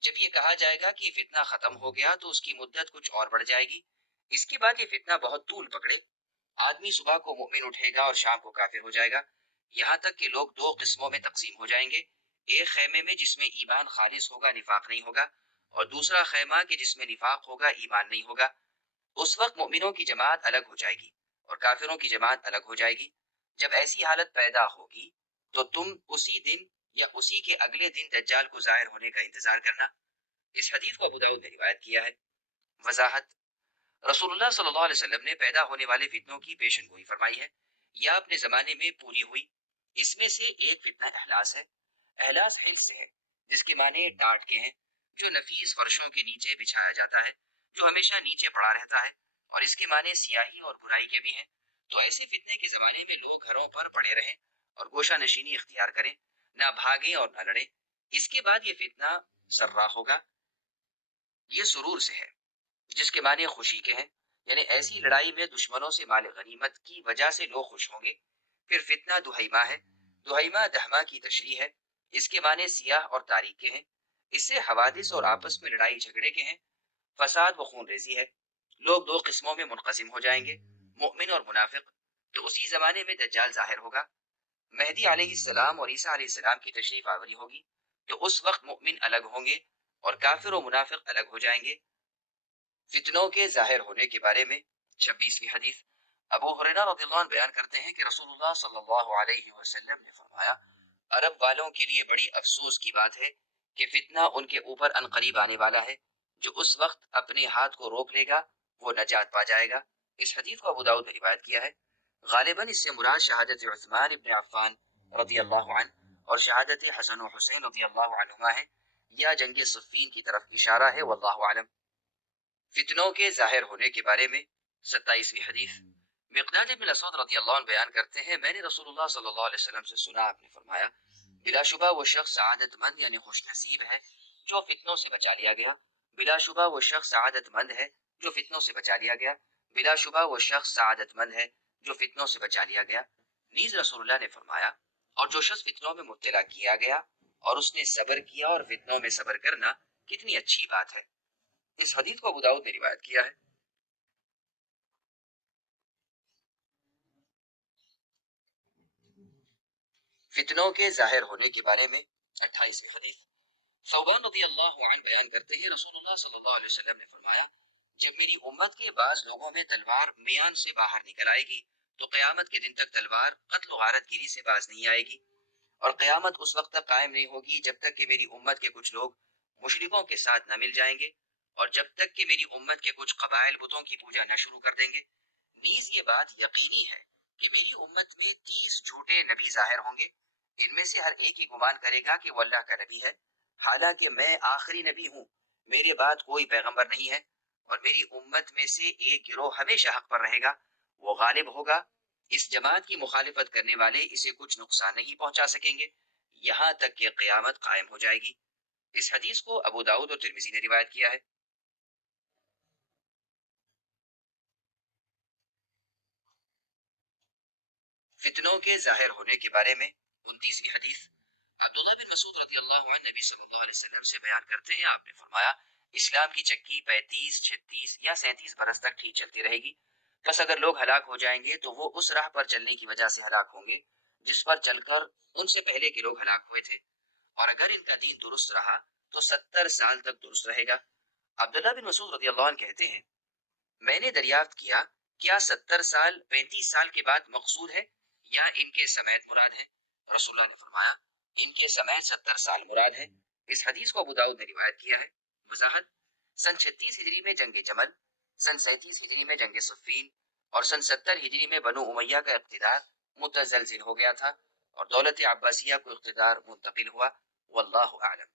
جب یہ کہا جائے گا کہ یہ فتنہ ختم ہو گیا تو اس کی مدت کچھ اور بڑھ جائے گی۔ اس کے بعد یہ فتنہ بہت طول پکڑے، آدمی صبح کو مؤمن اٹھے گا اور شام کو کافر ہو جائے گا، یہاں تک کہ لوگ دو قسموں میں تقسیم ہو جائیں گے، ایک خیمے میں جس میں ایمان خالص ہوگا، نفاق نہیں ہوگا، اور دوسرا خیمہ کہ جس میں نفاق ہوگا، ایمان نہیں ہوگا۔ اس وقت مومنوں کی جماعت الگ ہو جائے گی اور کافروں کی جماعت الگ ہو جائے گی۔ جب ایسی حالت پیدا ہوگی تو تم اسی دن یا اسی کے اگلے دن دجال کو ظاہر ہونے کا انتظار کرنا۔ اس حدیث کو ابو داؤد نے روایت کیا ہے۔ وضاحت، رسول اللہ صلی اللہ علیہ وسلم نے پیدا ہونے والے فتنوں کی پیشن گوئی فرمائی ہے، یہ اپنے زمانے میں پوری ہوئی۔ اس میں سے ایک فتنہ احلاس ہے۔ احلاس حلس سے ہے، جس کے معنی ٹاٹ کے ہیں، جو نفیس فرشوں کے نیچے بچھایا جاتا ہے، جو ہمیشہ نیچے پڑا رہتا ہے، اور اس کے معنی سیاہی اور برائی کے بھی ہیں۔ تو ایسے فتنے کے زمانے میں لوگ گھروں پر پڑے رہیں اور گوشہ نشینی اختیار کریں، نہ بھاگیں اور نہ لڑیں۔ اس کے بعد یہ فتنہ سرا ہوگا، یہ سرور سے ہے، جس کے معنی خوشی کے ہیں، یعنی ایسی لڑائی میں دشمنوں سے مال غنیمت کی وجہ سے لوگ خوش ہوں گے۔ پھر فتنہ دہیما ہے، دہیما دہما کی تشریح ہے، اس کے معنی سیاہ اور تاریک کے ہیں، اس سے حوادث اور آپس میں لڑائی جھگڑے کے ہیں، فساد و خون ریزی ہے۔ لوگ دو قسموں میں منقسم ہو جائیں گے، مؤمن اور منافق۔ تو اسی زمانے میں دجال ظاہر ہوگا، مہدی علیہ السلام اور عیسیٰ علیہ السلام کی تشریف آوری ہوگی، تو اس وقت مؤمن الگ ہوں گے اور کافر و منافق الگ ہو جائیں گے۔ فتنوں کے ظاہر ہونے کے بارے میں 26ویں حدیث، ابو ہریرہ رضی اللہ عنہ بیان کرتے ہیں کہ رسول اللہ صلی اللہ علیہ وسلم نے فرمایا، عرب والوں کے لیے بڑی افسوس کی بات ہے کہ فتنہ ان کے اوپر عنقریب آنے والا ہے، جو اس وقت اپنے ہاتھ کو روک لے گا وہ نجات پا جائے گا۔ اس حدیث کو ابو داؤد نے روایت کیا ہے۔ غالباً اس سے مراد شہادت عثمان ابن عفان رضی اللہ عنہ اور شہادت حسن و حسین رضی اللہ عنہما ہے، یا جنگ صفین کی طرف اشارہ ہے، واللہ اعلم۔ فتنوں کے ظاہر ہونے کے بارے میں 27ویں حدیث، مقداد بن اسود رضی اللہ عنہ بیان کرتے ہیں، میں نے رسول اللہ صلی اللہ علیہ وسلم سے سنا، آپ نے فرمایا، بلا شبہ وہ شخص سعادت مند یعنی خوش نصیب ہے جو فتنوں سے بچا لیا گیا، بلا شبہ وہ شخص سعادت مند ہے جو فتنوں سے بچا لیا گیا، بلا شبہ وہ شخص سعادت مند ہے جو فتنوں سے بچا لیا گیا۔ نیز رسول اللہ نے فرمایا، اور جو شخص فتنوں میں مبتلا کیا گیا اور اس نے صبر کیا، اور فتنوں میں صبر کرنا کتنی اچھی بات ہے۔ اس حدیث کو ابو داؤد نے روایت کیا ہے۔ فتنوں کے ظاہر ہونے کے بارے میں 28ویں حدیث، ثوبان رضی اللہ عنہ بیان کرتے ہیں رسول اللہ صلی اللہ علیہ وسلم نے فرمایا، جب میری امت کے بعض لوگوں میں تلوار میان سے باہر نکل آئے گی تو قیامت کے دن تک تلوار قتل و غارت گیری سے باز نہیں آئے گی، اور قیامت اس وقت تک قائم نہیں ہوگی جب تک کہ میری امت کے کچھ لوگ مشرکوں کے ساتھ نہ مل جائیں گے، اور جب تک کہ میری امت کے کچھ قبائل بتوں کی پوجا نہ شروع کر دیں گے۔ نیز یہ بات یقینی ہے کہ میری امت میں 30 جھوٹے نبی ظاہر ہوں گے، ان میں سے ہر ایک ہی گمان کرے گا کہ وہ اللہ کا نبی ہے، حالانکہ میں آخری نبی ہوں، میرے بعد کوئی پیغمبر نہیں ہے، اور میری امت میں سے ایک گروہ ہمیشہ حق پر رہے گا، وہ غالب ہوگا، اس جماعت کی مخالفت کرنے والے اسے کچھ نقصان نہیں پہنچا سکیں گے یہاں تک کہ قیامت قائم ہو جائے گی۔ اس حدیث کو ابو داؤد اور ترمذی نے روایت کیا ہے۔ فتنوں کے ظاہر ہونے کے بارے میں 29ویں حدیث، عبداللہ بن مسعود رضی اللہ عنہ نبی صلی اللہ علیہ وسلم سے بیان کرتے ہیں، آپ نے فرمایا، اسلام کی چکی 35، 36 یا 37 برس تک ٹھیک چلتی رہے گی، بس اگر لوگ ہلاک ہو جائیں گے تو وہ اس راہ پر چلنے کی وجہ سے ہلاک ہوں گے جس پر چل کر ان سے پہلے کے لوگ ہلاک ہوئے تھے، اور اگر ان کا دین درست رہا تو 70 سال تک درست رہے گا۔ عبداللہ بن مسعود رضی اللہ عنہ کہتے ہیں، میں نے دریافت کیا، کیا 70 سال 35 سال کے بعد مقصود ہے یا ان کے سمیت مراد ہے؟ رسول اللہ نے فرمایا، ان کے سمیت 70 سال مراد ہے۔ اس حدیث کو ابو داؤد نے روایت کیا ہے۔ وضاحت، سن 36 ہجری میں جنگ جمل، سن 37 ہجری میں جنگ صفین اور سن 70 ہجری میں بنو امیہ کا اقتدار متزلزل ہو گیا تھا اور دولت عباسیہ کو اقتدار منتقل ہوا، واللہ اعلم۔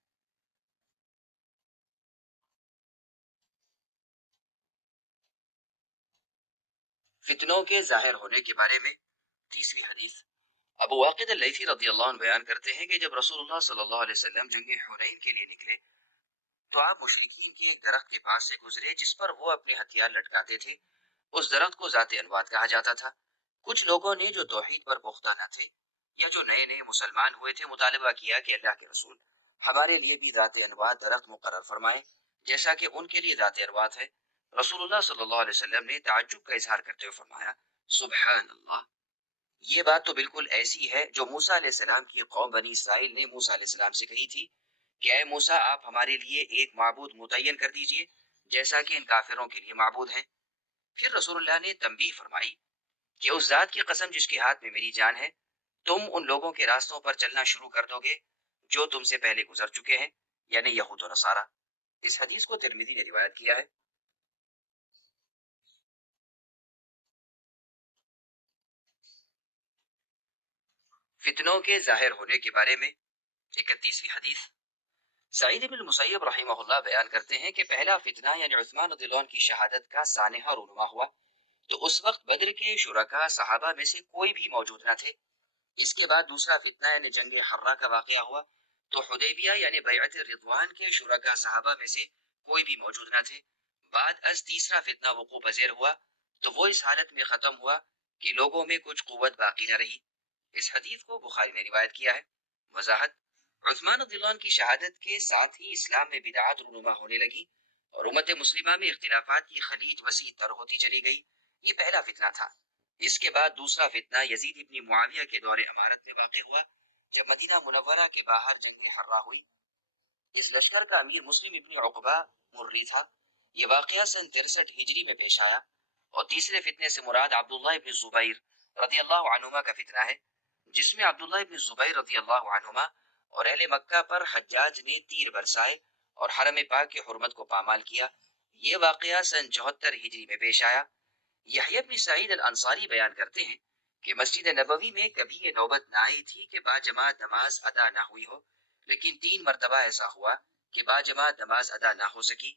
فتنوں کے ظاہر ہونے کے بارے میں 30ویں حدیث، ابو واقد اللیثی رضی اللہ عنہ بیان کرتے ہیں کہ جب رسول اللہ صلی اللہ علیہ وسلم جنگ حنین کے لیے نکلے تو آپ مشرکین کے ایک درخت کے پاس سے گزرے جس پر وہ اپنے ہتھیار لٹکاتے تھے۔ اس درخت کو ذات انواد کہا جاتا تھا۔ کچھ لوگوں نے جو توحید پر پختہ نہ تھے یا جو نئے نئے مسلمان ہوئے تھے مطالبہ کیا کہ اللہ کے رسول ہمارے لیے بھی ذات انواد درخت مقرر فرمائیں جیسا کہ ان کے لیے ذات انواد ہے۔ رسول اللہ صلی اللہ علیہ وسلم نے تعجب کا اظہار کرتے ہوئے فرمایا، سبحان اللہ، یہ بات تو بالکل ایسی ہے جو موسیٰ علیہ السلام کی قوم بنی اسرائیل نے موسیٰ علیہ السلام سے کہی تھی کہ اے موسیٰ، آپ ہمارے لیے ایک معبود متعین کر دیجئے جیسا کہ ان کافروں کے لیے معبود ہیں۔ پھر رسول اللہ نے تنبیہ فرمائی کہ اس ذات کی قسم جس کے ہاتھ میں میری جان ہے، تم ان لوگوں کے راستوں پر چلنا شروع کر دو گے جو تم سے پہلے گزر چکے ہیں، یعنی یہود و نصارہ۔ اس حدیث کو ترمذی نے روایت کیا ہے۔ فتنوں کے ظاہر ہونے کے بارے میں 31ویں حدیث، سعید بن المسیب رحمہ اللہ بیان کرتے ہیں کہ پہلا فتنہ یعنی عثمان رضی اللہ عنہ کی شہادت کا سانحہ رونما ہوا تو اس وقت بدر کے شرکاء صحابہ میں سے کوئی بھی موجود نہ تھے۔ اس کے بعد دوسرا فتنہ یعنی جنگ حرہ کا واقعہ ہوا تو حدیبیہ یعنی بیعت رضوان کے شرکاء صحابہ میں سے کوئی بھی موجود نہ تھے۔ بعد از تیسرا فتنہ وقوع پذیر ہوا تو وہ اس حالت میں ختم ہوا کہ لوگوں میں کچھ قوت باقی نہ رہی۔ اس حدیث کو بخاری نے روایت کیا ہے۔ وضاحت، عثمان رضی اللہ عنہ کی شہادت کے ساتھ ہی اسلام میں بدعات رونما ہونے لگی اور امت مسلمہ میں اختلافات کی خلیج وسیع تر ہوتی چلی گئی۔ یہ پہلا فتنہ تھا۔ اس کے بعد دوسرا فتنہ یزید ابن معاویہ کے دور امارت میں واقع ہوا جب مدینہ منورہ کے باہر جنگ حرہ ہوئی۔ اس لشکر کا امیر مسلم ابن عقبہ مری تھا۔ یہ واقعہ سن 63 ہجری میں پیش آیا، اور تیسرے فتنے سے مراد عبداللہ ابن زبیر رضی اللہ عنہما کا فتنہ ہے، جس میں عبداللہ ابن زبیر رضی اللہ عنہما اور اہل مکہ پر حجاج نے تیر برسائے اور حرم پاک کی حرمت کو پامال کیا۔ یہ واقعہ سن 74 ہجری میں پیش آیا۔ یحییٰ بن سعید الانصاری بیان کرتے ہیں کہ مسجد نبوی میں کبھی یہ نوبت نہ آئی تھی کہ باجماعت نماز ادا نہ ہوئی ہو، لیکن 3 مرتبہ ایسا ہوا کہ باجماعت نماز ادا نہ ہو سکی۔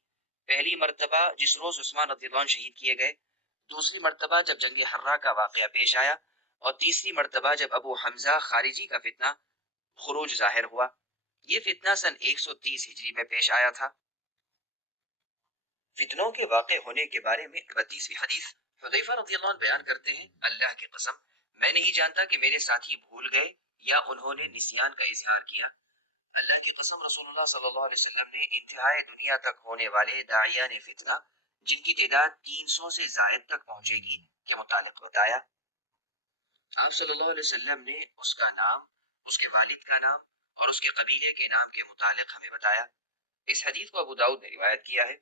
پہلی مرتبہ جس روز عثمان رضی اللہ عنہ شہید کیے گئے، دوسری مرتبہ جب جنگ حرہ کا واقعہ پیش آیا، اور تیسری مرتبہ جب ابو حمزہ خارجی کا فتنہ خروج ظاہر ہوا۔ یہ فتنہ سن 130 ہجری میں پیش آیا تھا۔ فتنوں کے واقع ہونے کے بارے میں 32ویں حدیث حذیفہ رضی اللہ عنہ بیان کرتے ہیں، اللہ کی قسم میں نہیں جانتا کہ میرے ساتھی بھول گئے یا انہوں نے نسیان کا اظہار کیا۔ اللہ کی قسم رسول اللہ صلی اللہ علیہ وسلم نے انتہائی دنیا تک ہونے والے داعیان فتنہ جن کی تعداد 300 سے زائد تک پہنچے گی کے متعلق بتایا۔ آپ صلی اللہ علیہ وسلم نے اس کا نام، اس کے والد کا نام اور اس کے قبیلے کے نام کے متعلق ہمیں بتایا۔ اس حدیث کو ابو داؤد نے روایت کیا ہے۔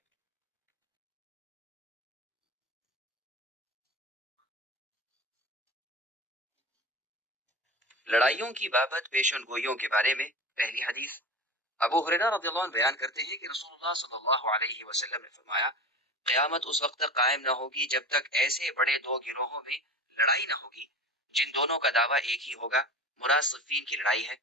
لڑائیوں کی بابت پیشن گوئیوں کے بارے میں پہلی حدیث ابو ہریرہ رضی اللہ عنہ بیان کرتے ہیں کہ رسول اللہ صلی اللہ علیہ وسلم نے فرمایا، قیامت اس وقت تک قائم نہ ہوگی جب تک ایسے بڑے دو گروہوں میں لڑائی نہ ہوگی جن دونوں کا دعویٰ ایک ہی ہوگا، مراد صفین کی لڑائی ہے۔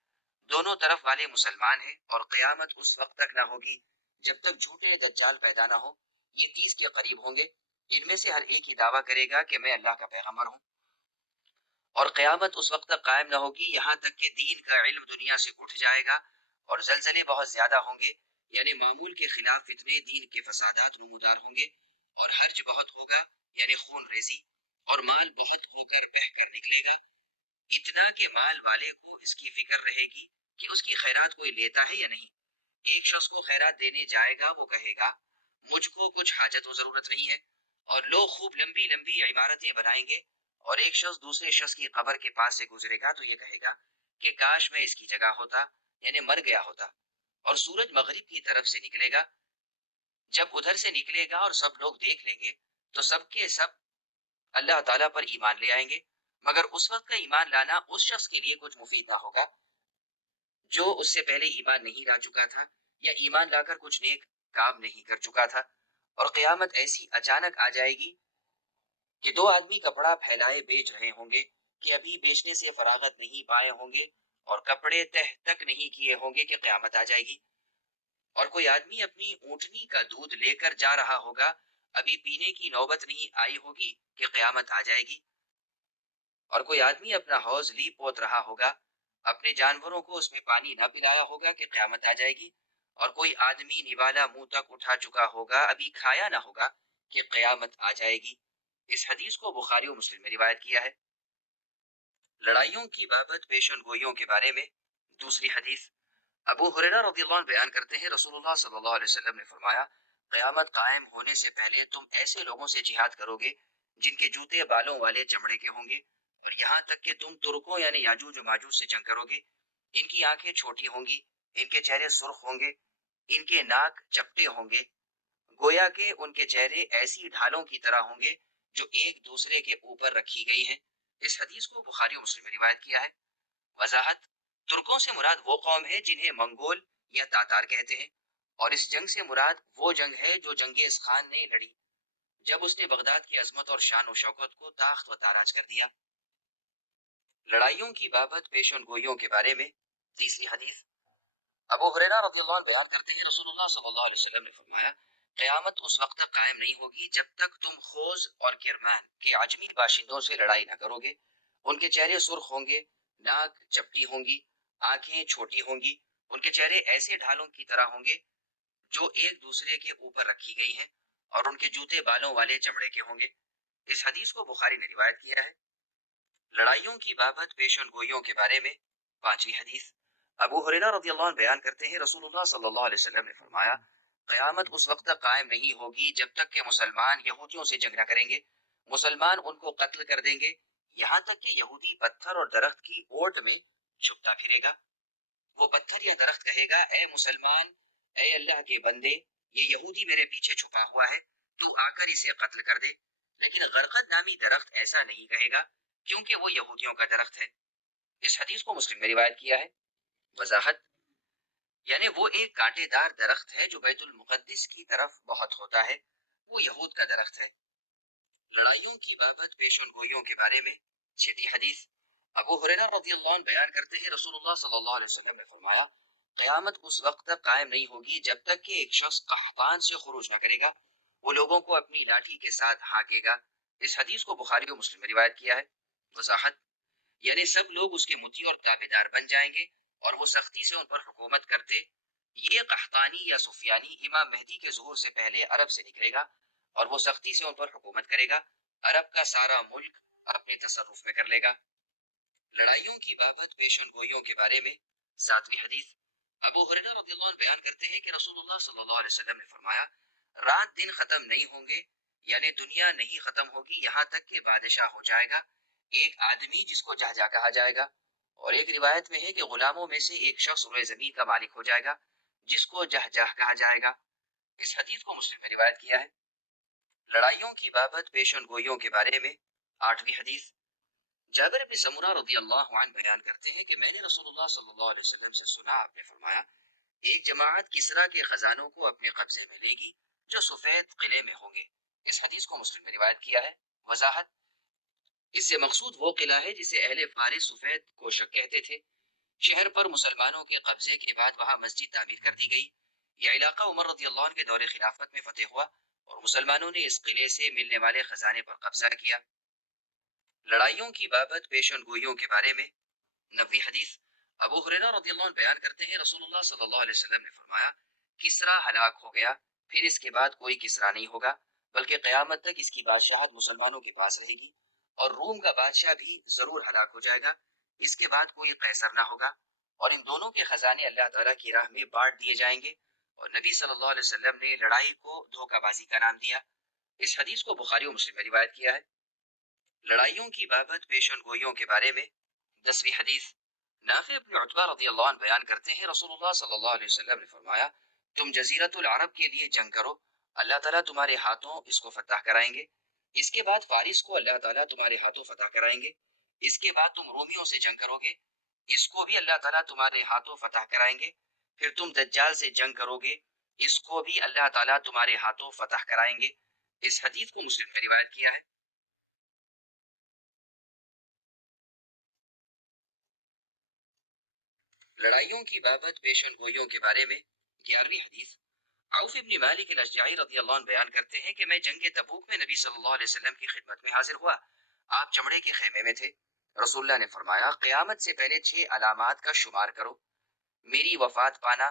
دونوں طرف والے مسلمان ہیں اور قیامت اس وقت تک نہ ہوگی جب تک جھوٹے دجال پیدا نہ ہو۔ یہ 30 کے قریب ہوں گے، ان میں سے ہر ایک ہی دعویٰ کرے گا کہ میں اللہ کا پیغمبر ہوں، اور قیامت اس وقت تک قائم نہ ہوگی یہاں تک کہ دین کا علم دنیا سے اٹھ جائے گا اور زلزلے بہت زیادہ ہوں گے، یعنی معمول کے خلاف فتنے، دین کے فسادات نمودار ہوں گے، اور حرج بہت ہوگا یعنی خون ریزی، اور مال بہت ہو کر بہہ کر نکلے گا، اتنا کہ مال والے کو اس کی فکر رہے گی کہ اس کی خیرات کوئی لیتا ہے یا نہیں۔ ایک شخص کو خیرات دینے جائے گا، وہ کہے گا مجھ کو کچھ حاجت و ضرورت نہیں ہے، اور لوگ خوب لمبی لمبی عمارتیں بنائیں گے، اور ایک شخص دوسرے شخص کی قبر کے پاس سے گزرے گا تو یہ کہے گا کہ کاش میں اس کی جگہ ہوتا، یعنی مر گیا ہوتا۔ اور سورج مغرب کی طرف سے نکلے گا، جب ادھر سے نکلے گا اور سب لوگ دیکھ لیں گے تو سب کے سب اللہ تعالیٰ پر ایمان لے آئیں گے، مگر اس وقت کا ایمان لانا اس شخص کے لیے کچھ مفید نہ ہوگا جو اس سے پہلے ایمان نہیں لا چکا تھا یا ایمان لا کر کچھ نیک کام نہیں کر چکا تھا۔ اور قیامت ایسی اچانک آ جائے گی کہ دو آدمی کپڑا پھیلائے بیچ رہے ہوں گے کہ ابھی بیچنے سے فراغت نہیں پائے ہوں گے اور کپڑے تہ تک نہیں کیے ہوں گے کہ قیامت آ جائے گی۔ اور کوئی آدمی اپنی اونٹنی کا دودھ لے کر جا رہا ہوگا، ابھی پینے کی نوبت نہیں آئی ہوگی کہ قیامت آ جائے گی۔ اور کوئی آدمی اپنا حوض لی پوت رہا ہوگا، اپنے جانوروں کو اس میں پانی نہ پلایا ہوگا کہ قیامت آ جائے گی۔ اور کوئی آدمی نوالا منہ تک اٹھا چکا ہوگا، ابھی کھایا نہ ہوگا کہ قیامت آ جائے گی۔ اس حدیث کو بخاری و مسلم میں روایت کیا ہے۔ لڑائیوں کی بابت پیشن گوئیوں کے بارے میں دوسری حدیث ابو ہریرہ رضی اللہ عنہ بیان کرتے ہیں، رسول اللہ صلی اللہ علیہ وسلم نے فرمایا، قیامت قائم ہونے سے پہلے تم ایسے لوگوں سے جہاد کرو گے جن کے جوتے بالوں والے چمڑے کے ہوں گے، اور یہاں تک کہ تم ترکوں یعنی یاجوج و ماجوج سے جنگ کرو گے۔ ان کی آنکھیں چھوٹی ہوں گی، ان کے چہرے سرخ ہوں گے، ان کے ناک چپٹے ہوں گے، گویا کہ ان کے چہرے ایسی ڈھالوں کی طرح ہوں گے جو ایک دوسرے کے اوپر رکھی گئی ہیں۔ اس حدیث کو بخاری و مسلم میں روایت کیا ہے۔ وضاحت، ترکوں سے مراد وہ قوم ہے جنہیں منگول یا تاتار کہتے ہیں، اور اس جنگ سے مراد وہ جنگ ہے جو جنگیز خان نے لڑی جب اس نے بغداد کی عظمت اور شان و شوکت کو تاخت و تاراج کر دیا۔ لڑائیوں کی بابت پیشن گوئیوں کے بارے میں تیسری حدیث ابو ہریرہ رضی اللہ عنہ بیان کرتے ہیں، رسول اللہ صلی اللہ علیہ وسلم نے فرمایا، قیامت اس وقت تک قائم نہیں ہوگی جب تک تم خوز اور کرمان کے عجمی باشندوں سے لڑائی نہ کرو گے۔ ان کے چہرے سرخ ہوں گے، ناک چپٹی ہوں گی، آنکھیں چھوٹی ہوں گی، ان کے چہرے ایسے ڈھالوں کی طرح ہوں گے جو ایک دوسرے کے اوپر رکھی گئی ہیں، اور ان کے جوتے بالوں والے چمڑے کے ہوں گے۔ اس حدیث کو بخاری نے روایت کیا ہے۔ لڑائیوں کی بابت پیشن گوئیوں کے بارے میں پانچویں حدیث ابو ہریرہ رضی اللہ عنہ بیان کرتے ہیں، رسول اللہ صلی اللہ علیہ وسلم نے فرمایا، قیامت اس وقت تک قائم نہیں ہوگی جب تک کہ مسلمان یہودیوں سے جنگ نہ کریں گے۔ مسلمان ان کو قتل کر دیں گے، یہاں تک کہ یہودی پتھر اور درخت کی اوٹ میں چھپتا پھرے گا۔ وہ پتھر یا درخت کہے گا، اے مسلمان، اے اللہ کے بندے، یہ یہودی میرے پیچھے چھپا ہوا ہے، تو آ کر اسے قتل کر دے۔ لیکن غرقد نامی درخت ایسا نہیں کہے گا کیونکہ وہ یہودیوں کا درخت ہے۔ اس حدیث کو مسلم میں روایت کیا ہے۔ وضاحت، یعنی وہ ایک کانٹے دار درخت ہے جو بیت المقدس کی طرف بہت ہوتا ہے، وہ یہود کا درخت ہے۔ لڑائیوں کی بابت پیشن گوئیوں کے بارے میں چھٹی حدیث ابو ہریرہ رضی اللہ عنہ بیان کرتے ہیں، رسول اللہ صلی اللہ علیہ وسلم نے فرمایا، قیامت اس وقت تک قائم نہیں ہوگی جب تک کہ ایک شخص قحطان سے خروج نہ کرے گا، وہ لوگوں کو اپنی لاٹھی کے ساتھ ہانکے گا۔ اس حدیث کو بخاری و مسلم میں روایت کیا ہے۔ وضاحت، یعنی سب لوگ اس کے مطیع اور تابعدار بن جائیں گے اور وہ سختی سے ان پر حکومت کرتے یہ قحطانی یا سفیانی امام مہدی کے ظہور سے پہلے عرب سے نکلے گا اور وہ سختی سے ان پر حکومت کرے گا، عرب کا سارا ملک اپنے تصرف میں کر لے گا۔ لڑائیوں کی بابت پیشن گوئیوں کے بارے میں ساتویں حدیث، ابو ہریرہ رضی اللہ عنہ بیان کرتے ہیں کہ رسول اللہ صلی اللہ علیہ وسلم نے فرمایا، رات دن ختم نہیں ہوں گے، یعنی دنیا نہیں ختم ہوگی یہاں تک کہ بادشاہ ہو جائے گا ایک آدمی جس کو جہجہ کہا جائے گا، اور ایک روایت میں ہے کہ غلاموں میں سے ایک شخص روئے زمین کا مالک ہو جائے گا جس کو جہجہ کہا جائے گا۔ اس حدیث کو مسلم نے روایت کیا ہے۔ لڑائیوں کی بابت پیشن گوئیوں کے بارے میں آٹھویں حدیث، جابر بن سمرہ رضی اللہ عنہ بیان کرتے ہیں کہ میں نے رسول اللہ صلی اللہ علیہ وسلم سے سنا، آپ نے فرمایا، ایک جماعت کسرا کے خزانوں کو اپنے قبضے میں لے گی جو سفید قلعے میں ہوں گے۔ اس حدیث کو مسلم نے روایت کیا ہے۔ وضاحت، اس سے مقصود وہ قلعہ ہے جسے اہل فارس سفید کوشک کہتے تھے۔ شہر پر مسلمانوں کے قبضے کے بعد وہاں مسجد تعمیر کر دی گئی۔ یہ علاقہ عمر رضی اللہ عنہ کے دور خلافت میں فتح ہوا اور مسلمانوں نے اس قلعے سے ملنے والے خزانے پر قبضہ کیا۔ لڑائیوں کی بابت پیشن گوئیوں کے بارے میں نبوی حدیث، ابو ہریرہ رضی اللہ عنہ بیان کرتے ہیں رسول اللہ صلی اللہ علیہ وسلم نے فرمایا، کسرا ہلاک ہو گیا، پھر اس کے بعد کوئی کسرا نہیں ہوگا، بلکہ قیامت تک اس کی بادشاہت مسلمانوں کے پاس رہے گی، اور روم کا بادشاہ بھی ضرور ہلاک ہو جائے گا، اس کے بعد کوئی قیصر نہ ہوگا، اور ان دونوں کے خزانے اللہ تعالیٰ کی راہ میں بانٹ دیے جائیں گے۔ اور نبی صلی اللہ علیہ وسلم نے لڑائی کو دھوکہ بازی کا نام دیا۔ اس حدیث کو بخاری و مسلم میں روایت کیا ہے۔ لڑائیوں کی بابت پیشن گوئیوں کے بارے میں دسویں حدیث، نافع بن عتبہ رضی اللہ عنہ بیان کرتے ہیں رسول اللہ صلی اللہ علیہ وسلم نے فرمایا، تم جزیرت العرب کے لیے جنگ کرو، اللہ تعالیٰ تمہارے ہاتھوں اس کو فتح کرائیں گے، اس کے بعد فارس کو اللہ تعالیٰ تمہارے ہاتھوں فتح کرائیں گے، اس کے بعد تم رومیوں سے جنگ کرو گے، اس کو بھی اللہ تعالیٰ تمہارے ہاتھوں فتح کرائیں گے، پھر تم دجال سے جنگ کرو گے، اس کو بھی اللہ تعالیٰ تمہارے ہاتھوں فتح کرائیں گے۔ اس حدیث کو مسلم نے روایت کیا ہے۔ لڑائیوں کی بابت پیشن گوئیوں کے بارے میں گیارہویں حدیث، عوف بن مالک الاشجعی رضی اللہ عنہ بیان کرتے ہیں کہ میں جنگ تبوک میں نبی صلی اللہ علیہ وسلم کی خدمت میں حاضر ہوا، آپ چمڑے کے خیمے میں تھے، رسول اللہ نے فرمایا، قیامت سے پہلے 6 علامات کا شمار کرو، میری وفات پانا،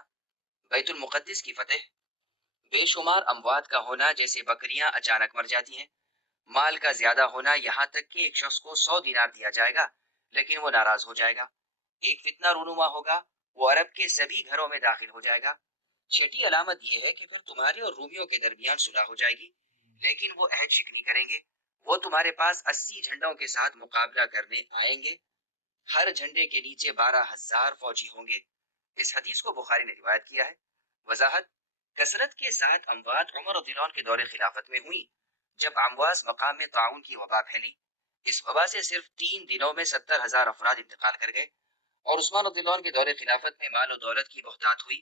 بیت المقدس کی فتح، بے شمار اموات کا ہونا جیسے بکریاں اچانک مر جاتی ہیں، مال کا زیادہ ہونا یہاں تک کہ ایک شخص کو 100 دینار دیا جائے گا لیکن وہ ناراض ہو جائے گا، ایک فتنہ رونما ہوگا، وہ عرب کے سبھی گھروں میں داخل ہو جائے گا۔ چھٹی علامت یہ ہے کہ پھر تمہارے اور رومیوں کے درمیان صلح ہو جائے گی، لیکن وہ عہد شکنی کریں گے، وہ تمہارے پاس 80 جھنڈوں کے ساتھ مقابلہ کرنے آئیں گے، ہر جھنڈے کے نیچے 12,000 فوجی ہوں گے۔ اس حدیث کو بخاری نے روایت کیا ہے۔ وضاحت، کثرت کے ساتھ اموات عمر رضی اللہ عنہ کے دور خلافت میں ہوئی جب امواس مقام میں طاعون کی وبا پھیلی، اس وبا سے صرف 3 دنوں میں 70,000 افراد انتقال کر گئے، اور عثمان رضی اللہ عنہ کے دور خلافت میں مال و دولت کی بہتات ہوئی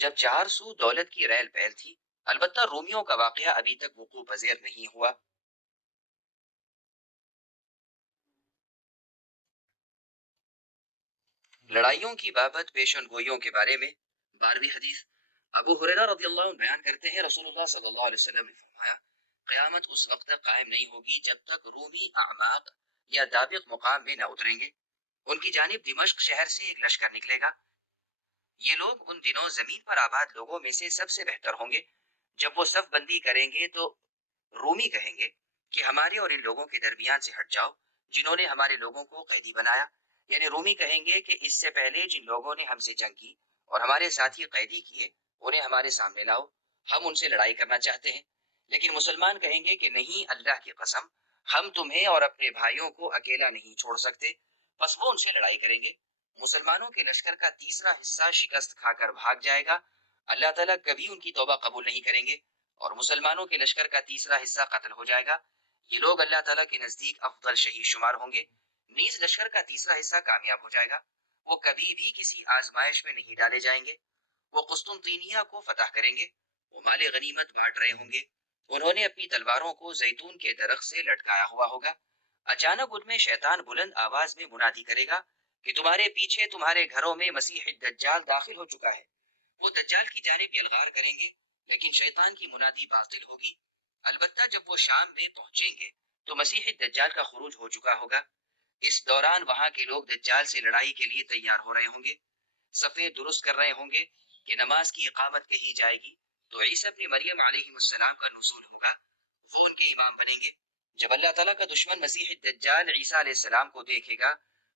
جب 400 دولت کی ریل پہل تھی، البتہ رومیوں کا واقعہ ابھی تک وقوع پذیر نہیں ہوا۔ لڑائیوں کی بابت پیشن گوئیوں کے بارے میں 12ویں حدیث، ابو ہریرہ رضی اللہ عنہ بیان کرتے ہیں رسول اللہ صلی اللہ علیہ وسلم نے فرمایا، قیامت اس وقت تک قائم نہیں ہوگی جب تک رومی اعماق یا دابق مقام میں نہ اتریں گے، ان کی جانب دمشق شہر سے ایک لشکر نکلے گا، یہ لوگ ان دنوں زمین پر آباد لوگوں میں سے سب سے بہتر ہوں گے، جب وہ صف بندی کریں گے تو رومی کہیں گے کہ ہمارے اور ان لوگوں کے درمیان سے ہٹ جاؤ جنہوں نے ہمارے لوگوں کو قیدی بنایا، یعنی رومی کہیں گے کہ اس سے پہلے جن لوگوں نے ہم سے جنگ کی اور ہمارے ساتھی قیدی کیے انہیں ہمارے سامنے لاؤ، ہم ان سے لڑائی کرنا چاہتے ہیں، لیکن مسلمان کہیں گے کہ نہیں، اللہ کی قسم، ہم تمہیں اور اپنے بھائیوں کو اکیلا نہیں چھوڑ سکتے، بس وہ ان سے لڑائی کریں گے، مسلمانوں کے لشکر کا تیسرا حصہ شکست کھا کر بھاگ جائے گا، اللہ تعالیٰ کبھی ان کی توبہ قبول نہیں کریں گے، اور مسلمانوں کے لشکر کا تیسرا حصہ قتل ہو جائے گا، یہ لوگ اللہ تعالیٰ کے نزدیک افضل شہید شمار ہوں گے، نیز لشکر کا تیسرا حصہ کامیاب ہو جائے گا، وہ کبھی بھی کسی آزمائش میں نہیں ڈالے جائیں گے، وہ قسطنطینیہ کو فتح کریں گے، وہ مال غنیمت بانٹ رہے ہوں گے، انہوں نے اپنی تلواروں کو زیتون کے درخت سے لٹکایا ہوا ہوگا، اچانک ان میں شیطان بلند آواز میں منادی کرے گا کہ تمہارے پیچھے تمہارے گھروں میں مسیح الدجال داخل ہو چکا ہے، وہ دجال کی جانب یلغار کریں گے، لیکن شیطان کی منادی باطل ہوگی، البتہ جب وہ شام میں پہنچیں گے تو مسیح دجال کا خروج ہو چکا ہوگا، اس دوران وہاں کے لوگ دجال سے لڑائی کے لیے تیار ہو رہے ہوں گے، صفیں درست کر رہے ہوں گے کہ نماز کی اقامت کہی جائے گی تو عیسیٰ ابن مریم علیہ السلام کا نزول ہوگا، وہ ان کے امام بنیں گے۔ جب اللہ تعالیٰ کا دشمن مسیح الدجال عیسیٰ علیہ السلام کو دیکھے گا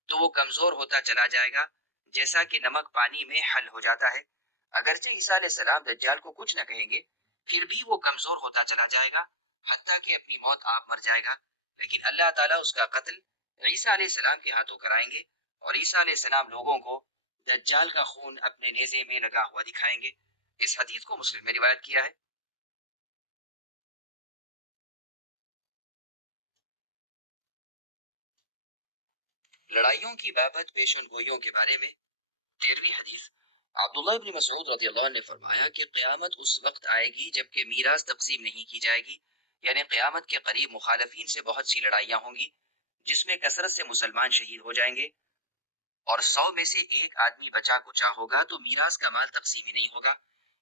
تو وہ کمزور ہوتا چلا جائے گا، جیسا کہ نمک پانی میں حل ہو جاتا ہے۔ اگرچہ عیسیٰ علیہ السلام دجال کو کچھ نہ کہیں گے، پھر بھی وہ کمزور ہوتا چلا جائے گا، حتیٰ کہ اپنی موت آپ مر جائے گا، لیکن اللہ تعالیٰ اس کا قتل عیسیٰ علیہ السلام کے ہاتھوں کرائیں گے، اور عیسیٰ علیہ السلام لوگوں کو دجال کا خون اپنے نیزے میں لگا ہوا دکھائیں گے۔ اس حدیث کو مسلم میں روایت کیا ہے۔ لڑائیوں کی بابت پیشن گوئیوں کے بارے میں 13ویں حدیث، عبداللہ ابن مسعود رضی اللہ عنہ نے فرمایا کہ قیامت اس وقت آئے گی جب کہ میراث تقسیم نہیں کی جائے گی، یعنی قیامت کے قریب مخالفین سے بہت سی لڑائیاں ہوں گی جس میں کثرت سے مسلمان شہید ہو جائیں گے، اور 100 میں سے ایک آدمی بچا کچا ہوگا تو میراث کا مال تقسیم ہی نہیں ہوگا،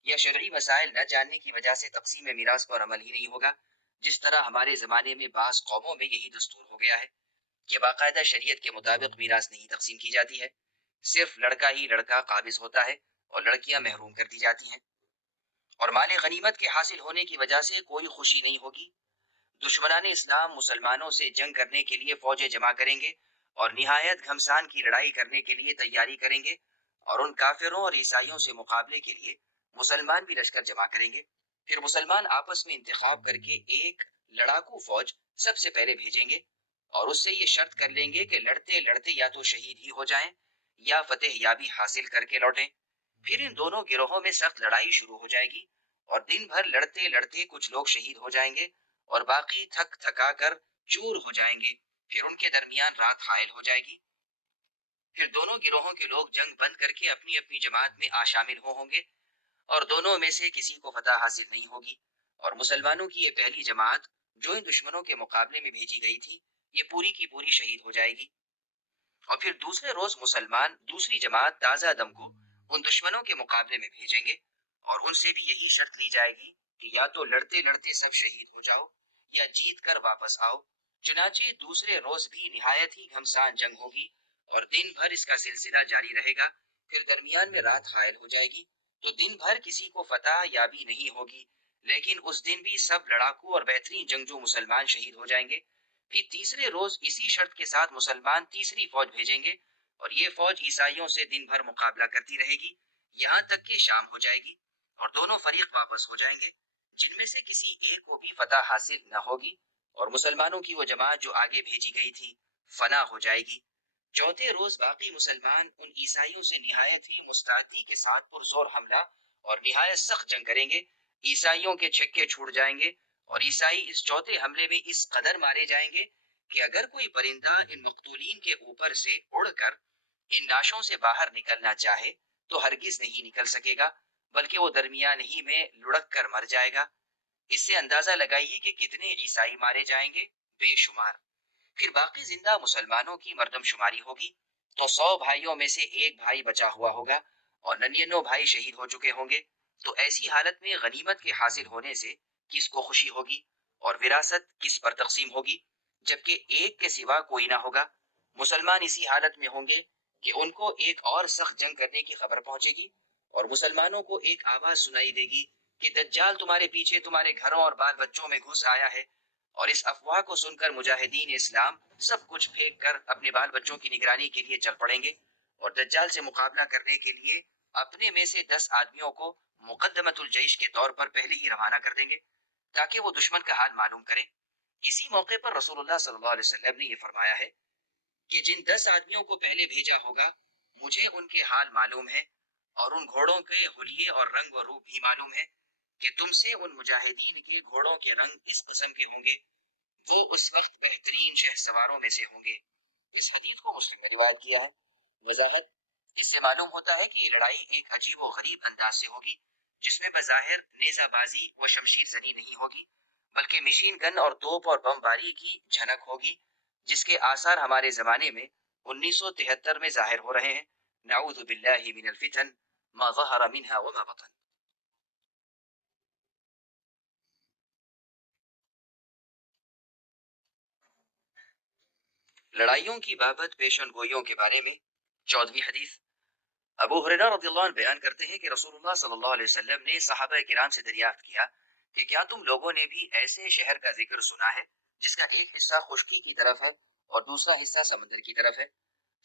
یا شرعی مسائل نہ جاننے کی وجہ سے تقسیم میراث پر عمل ہی نہیں ہوگا، جس طرح ہمارے زمانے میں بعض قوموں میں یہی دستور ہو گیا ہے کہ باقاعدہ شریعت کے مطابق میراث نہیں تقسیم کی جاتی ہے، صرف لڑکا ہی لڑکا قابض ہوتا ہے اور لڑکیاں محروم کر دی جاتی ہیں، اور مال غنیمت کے حاصل ہونے کی وجہ سے کوئی خوشی نہیں ہوگی۔ دشمنان اسلام مسلمانوں سے جنگ کرنے کے لیے فوجیں جمع کریں گے اور نہایت گھمسان کی لڑائی کرنے کے لیے تیاری کریں گے، اور ان کافروں اور عیسائیوں سے مقابلے کے لیے مسلمان بھی لشکر جمع کریں گے۔ پھر مسلمان آپس میں انتخاب کر کے ایک لڑاکو فوج سب سے پہلے بھیجیں گے، اور اس سے یہ شرط کر لیں گے کہ لڑتے لڑتے یا تو شہید ہی ہو جائیں یا فتح یابی حاصل کر کے لوٹیں۔ پھر ان دونوں گروہوں میں سخت لڑائی شروع ہو جائے گی، اور دن بھر لڑتے لڑتے کچھ لوگ شہید ہو جائیں گے اور باقی تھک تھکا کر چور ہو جائیں گے۔ پھر ان کے درمیان رات حائل ہو جائے گی، پھر دونوں گروہوں کے لوگ جنگ بند کر کے اپنی اپنی جماعت میں شامل ہوں گے، اور دونوں میں سے کسی کو فتح حاصل نہیں ہوگی، اور مسلمانوں کی یہ پہلی جماعت جو ان دشمنوں کے مقابلے میں بھیجی گئی تھی، یہ پوری کی پوری شہید ہو جائے گی، اور پھر دوسرے روز مسلمان دوسری جماعت تازہ دم کو ان دشمنوں کے مقابلے میں بھیجیں گے، اور ان سے بھی یہی شرط لی جائے گی کہ یا تو لڑتے لڑتے سب شہید ہو جاؤ یا جیت کر واپس آؤ۔ چنانچہ دوسرے روز بھی نہایت ہی گھمسان جنگ ہوگی اور دن بھر اس کا سلسلہ جاری رہے گا، پھر درمیان میں رات حائل ہو جائے گی تو دن بھر کسی کو فتح یابی نہیں ہوگی، لیکن اس دن بھی سب لڑاکو اور بہترین جنگجو مسلمان شہید ہو جائیں گے۔ پھر تیسرے روز اسی شرط کے ساتھ مسلمان تیسری فوج بھیجیں گے، اور یہ فوج عیسائیوں سے دن بھر مقابلہ کرتی رہے گی یہاں تک کہ شام ہو جائے گی، اور دونوں فریق واپس ہو جائیں گے، جن میں سے کسی ایک کو بھی فتح حاصل نہ ہوگی، اور مسلمانوں کی وہ جماعت جو آگے بھیجی گئی تھی فنا ہو جائے گی۔ چوتھے روز باقی مسلمان ان عیسائیوں سے نہایت ہی مستعدی کے ساتھ پرزور حملہ اور نہایت سخت جنگ کریں گے، عیسائیوں کے چھکے چھوڑ جائیں گے، اور عیسائی اس چوتھے حملے میں اس قدر مارے جائیں گے کہ اگر کوئی پرندہ ان مقتولین کے اوپر سے اڑ کر ان لاشوں سے باہر نکلنا چاہے تو ہرگز نہیں نکل سکے گا، بلکہ وہ درمیان ہی میں لڑک کر مر جائے گا۔ اس سے اندازہ لگائیے کہ کتنے عیسائی مارے جائیں گے، بے شمار۔ پھر باقی زندہ مسلمانوں کی مردم شماری ہوگی تو 100 بھائیوں میں سے ایک بھائی بچا ہوا ہوگا اور 99 بھائی شہید ہو چکے ہوں گے، تو ایسی حالت میں غنیمت کے حاصل ہونے سے کس کو خوشی ہوگی اور وراثت کس پر تقسیم ہوگی، جبکہ ایک کے سوا کوئی نہ ہوگا۔ مسلمان اسی حالت میں ہوں گے کہ ان کو ایک اور سخت جنگ کرنے کی خبر پہنچے گی، اور مسلمانوں کو ایک آواز سنائی دے گی کہ دجال تمہارے پیچھے تمہارے گھروں اور بال بچوں میں گھس آیا ہے، اور اس افواہ کو سن کر مجاہدین اسلام سب کچھ پھینک کر اپنے بال بچوں کی نگرانی کے لیے چل پڑیں گے، اور دجال سے مقابلہ کرنے کے لیے اپنے میں سے 10 آدمیوں کو مقدمت الجیش کے طور پر پہلے ہی روانہ کر دیں گے تاکہ وہ دشمن کا حال معلوم کریں۔ اسی موقع پر رسول اللہ صلی اللہ علیہ وسلم نے یہ فرمایا ہے کہ جن 10 آدمیوں کو پہلے بھیجا ہوگا مجھے ان کے حال معلوم ہے، اور ان گھوڑوں کے حلیے اور رنگ و روپ بھی معلوم ہے کہ تم سے ان مجاہدین کے گھوڑوں کے رنگ اس قسم کے ہوں گے، وہ اس وقت بہترین شہ سواروں میں سے ہوں گے۔ اس حدیث کو مسلم نے روایت کیا ہے۔ وضاحت، اس سے معلوم ہوتا ہے کہ یہ لڑائی ایک عجیب و غریب انداز سے ہوگی، جس میں بظاہر نیزہ بازی و شمشیر زنی نہیں ہوگی، بلکہ مشین گن اور توپ اور بم باری کی جھنک ہوگی، جس کے آثار ہمارے زمانے میں 1973 میں ظاہر ہو رہے ہیں۔ نعوذ باللہ من الفتن ما ظہر منها وما بطن۔ لڑائیوں کی بابت پیشن گوئیوں کے بارے میں 14ویں حدیث، ابو ہریرہ رضی اللہ عنہ بیان کرتے ہیں کہ رسول اللہ صلی اللہ علیہ وسلم نے صحابہ کرام سے دریافت کیا کہ کیا تم لوگوں نے بھی ایسے شہر کا ذکر سنا ہے جس کا ایک حصہ خشکی کی طرف ہے اور دوسرا حصہ سمندر کی طرف ہے؟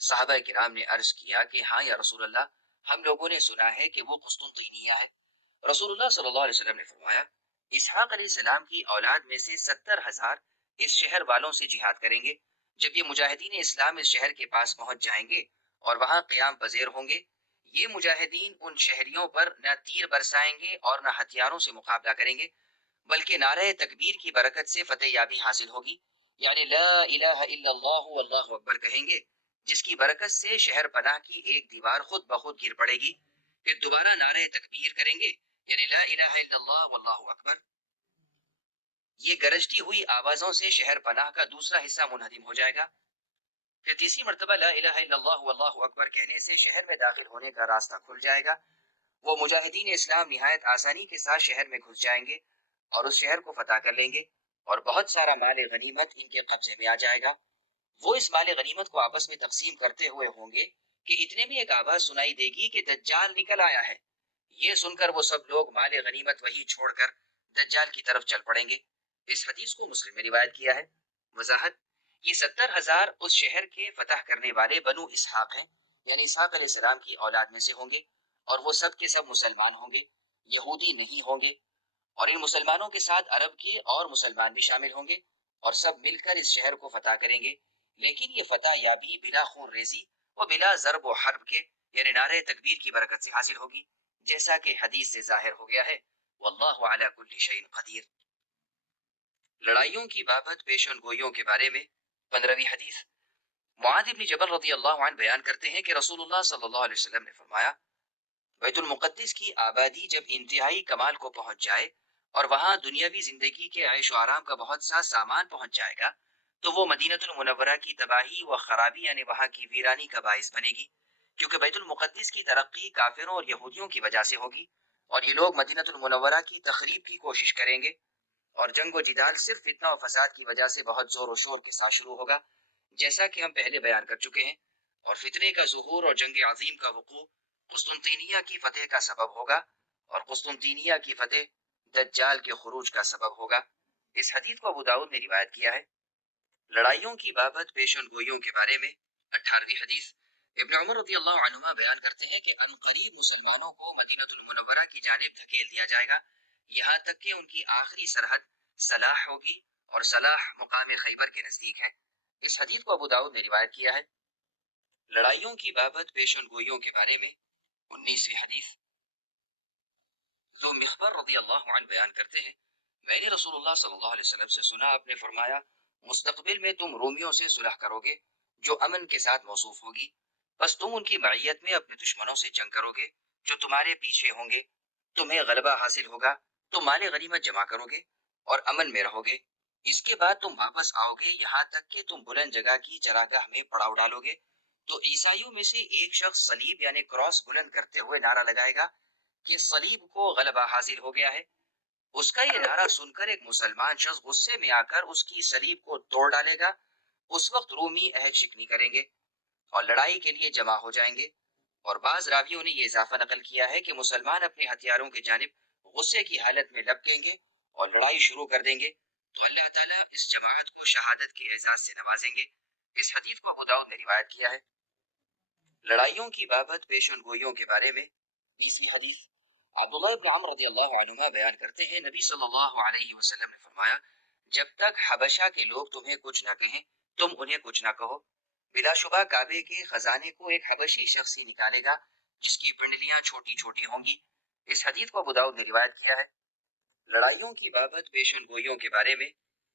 صحابہ کرام نے عرض کیا کہ ہاں یا رسول اللہ، ہم لوگوں نے سنا ہے کہ وہ قسطنطینیہ ہے۔ رسول اللہ صلی اللہ علیہ وسلم نے فرمایا، اسحاق علیہ السلام کی اولاد میں سے 70,000 اس شہر والوں سے جہاد کریں گے۔ جب یہ مجاہدین اسلام اس شہر کے پاس پہنچ جائیں گے اور وہاں قیام پذیر ہوں گے، یہ مجاہدین ان شہریوں پر نہ تیر برسائیں گے اور نہ ہتھیاروں سے مقابلہ کریں گے، بلکہ نعرہ تکبیر کی برکت سے فتح یابی حاصل ہوگی، یعنی لا الہ الا اللہ واللہ اکبر کہیں گے، جس کی برکت سے شہر پناہ کی ایک دیوار خود بخود گر پڑے گی۔ پھر دوبارہ نعرہ تکبیر کریں گے، یعنی لا الہ الا اللہ واللہ اکبر۔ یہ گرجتی ہوئی آوازوں سے شہر پناہ کا دوسرا حصہ منہدم ہو جائے گا۔ پھر تیسری مرتبہ لا الہ الا اللہ واللہ اکبر کہنے سے شہر میں داخل ہونے کا راستہ کھل جائے گا۔ وہ مجاہدین اسلام نہایت آسانی کے ساتھ شہر میں گھس جائیں گے اور اس شہر کو فتح کر لیں گے، اور بہت سارا مال غنیمت ان کے قبضے میں آ جائے گا۔ وہ اس مال غنیمت کو آپس میں تقسیم کرتے ہوئے ہوں گے کہ اتنے میں ایک آواز سنائی دے گی کہ دجال نکل آیا ہے۔ یہ سن کر وہ سب لوگ مال غنیمت وہی چھوڑ کر دجال کی طرف چل پڑیں گے۔ اس حدیث کو مسلم میں روایت کیا ہے۔ وضاحت: یہ 70,000 اس شہر کے فتح کرنے والے بنو اسحاق ہیں، یعنی اسحاق علیہ السلام کی اولاد میں سے ہوں گے، اور وہ سب کے سب مسلمان ہوں گے، یہودی نہیں ہوں گے، اور ان مسلمانوں کے ساتھ عرب کے اور مسلمان بھی شامل ہوں گے، اور سب مل کر اس شہر کو فتح کریں گے۔ لیکن یہ فتح یابی بلا خون ریزی و بلا ضرب و حرب کے، یعنی نعرہ تکبیر کی برکت سے حاصل ہوگی، جیسا کہ حدیث سے ظاہر ہو گیا ہے۔ واللہ علی کل شیء قدیر۔ لڑائیوں کی بابت پیشن گوئیوں کے بارے میں 15ویں حدیث۔ معاذ بن جبل رضی اللہ عنہ بیان کرتے ہیں کہ رسول اللہ صلی اللہ علیہ وسلم نے فرمایا، بیت المقدس کی آبادی جب انتہائی کمال کو پہنچ جائے اور وہاں دنیاوی زندگی کے عیش و آرام کا بہت سا سامان پہنچ جائے گا، تو وہ مدینۃ المنورہ کی تباہی و خرابی یعنی وہاں کی ویرانی کا باعث بنے گی، کیونکہ بیت المقدس کی ترقی کافروں اور یہودیوں کی وجہ سے ہوگی، اور یہ لوگ مدینۃ المنورہ کی تخریب کی کوشش کریں گے، اور جنگ و جدال صرف فتنہ و فساد کی وجہ سے بہت زور و شور کے ساتھ شروع ہوگا، جیسا کہ ہم پہلے بیان کر چکے ہیں، اور فتنے کا ظہور اور جنگ عظیم کا وقوع قسطنطینیہ کی فتح کا سبب ہوگا، اور قسطنطینیہ کی فتح دجال کے خروج کا سبب ہوگا۔ اس حدیث کو ابو داؤد نے روایت کیا ہے۔ لڑائیوں کی بابت پیشن گوئیوں کے بارے میں 18ویں حدیث۔ ابن عمر رضی اللہ عنہما بیان کرتے ہیں کہ عنقریب مسلمانوں کو مدینۃ المنورہ کی جانب دھکیل دیا جائے گا، یہاں تک کہ ان کی آخری سرحد صلاح ہوگی، اور صلاح مقام خیبر کے نزدیک ہے۔ اس حدیث کو ابو داؤد نے روایت کیا ہے۔ لڑائیوں کی بابت پیشن گوئیوں کے بارے میں 19ویں حدیث۔ ذو مخبر رضی اللہ عنہ بیان کرتے ہیں، میں نے رسول اللہ صلی اللہ علیہ وسلم سے سنا، آپ نے فرمایا، مستقبل میں تم رومیوں سے صلح کرو گے جو امن کے ساتھ موصوف ہوگی، بس تم ان کی معیت میں اپنے دشمنوں سے جنگ کرو گے جو تمہارے پیچھے ہوں گے، تمہیں غلبہ حاصل ہوگا، تم مال غنیمت جمع کرو گے اور امن میں رہو گے۔ اس کے بعد تم واپس آؤ گے یہاں تک کہ تم بلند جگہ کی چراگاہ میں پڑاؤ ڈالو گے، تو عیسائیوں میں سے ایک شخص صلیب یعنی کراس بلند کرتے ہوئے نعرہ لگائے گا کہ صلیب کو غلبہ حاصل ہو گیا ہے۔ اس کا یہ نعرہ سن کر ایک مسلمان شخص غصے میں آ کر اس کی صلیب کو توڑ ڈالے گا۔ اس وقت رومی عہد شکنی کریں گے اور لڑائی کے لیے جمع ہو جائیں گے، اور بعض راویوں نے یہ اضافہ نقل کیا ہے کہ مسلمان اپنے ہتھیاروں کی جانب غصے کی حالت میں لپکیں گے اور لڑائی شروع کر دیں گے، تو اللہ تعالیٰ اس جماعت کو شہادت کے اعزاز سے نوازیں گے۔ اس حدیث کو ابو داؤد نے روایت کیا ہے۔ لڑائیوں کی بابت پیشن گوئیوں کے بارے میں 20ویں حدیث۔ عبداللہ ابن عمر رضی اللہ عنہما بیان کرتے ہیں، نبی صلی اللہ علیہ وسلم نے فرمایا، جب تک حبشہ کے لوگ تمہیں کچھ نہ کہیں تم انہیں کچھ نہ کہو۔ بلا شبہ کعبے کے خزانے کو ایک حبشی شخص ہی نکالے گا جس کی پنڈلیاں چھوٹی چھوٹی ہوں گی۔ اس حدیث کو ابو داؤد نے روایت کیا ہے۔ لڑائیوں کی بابت پیشن گوئیوں کے بارے میں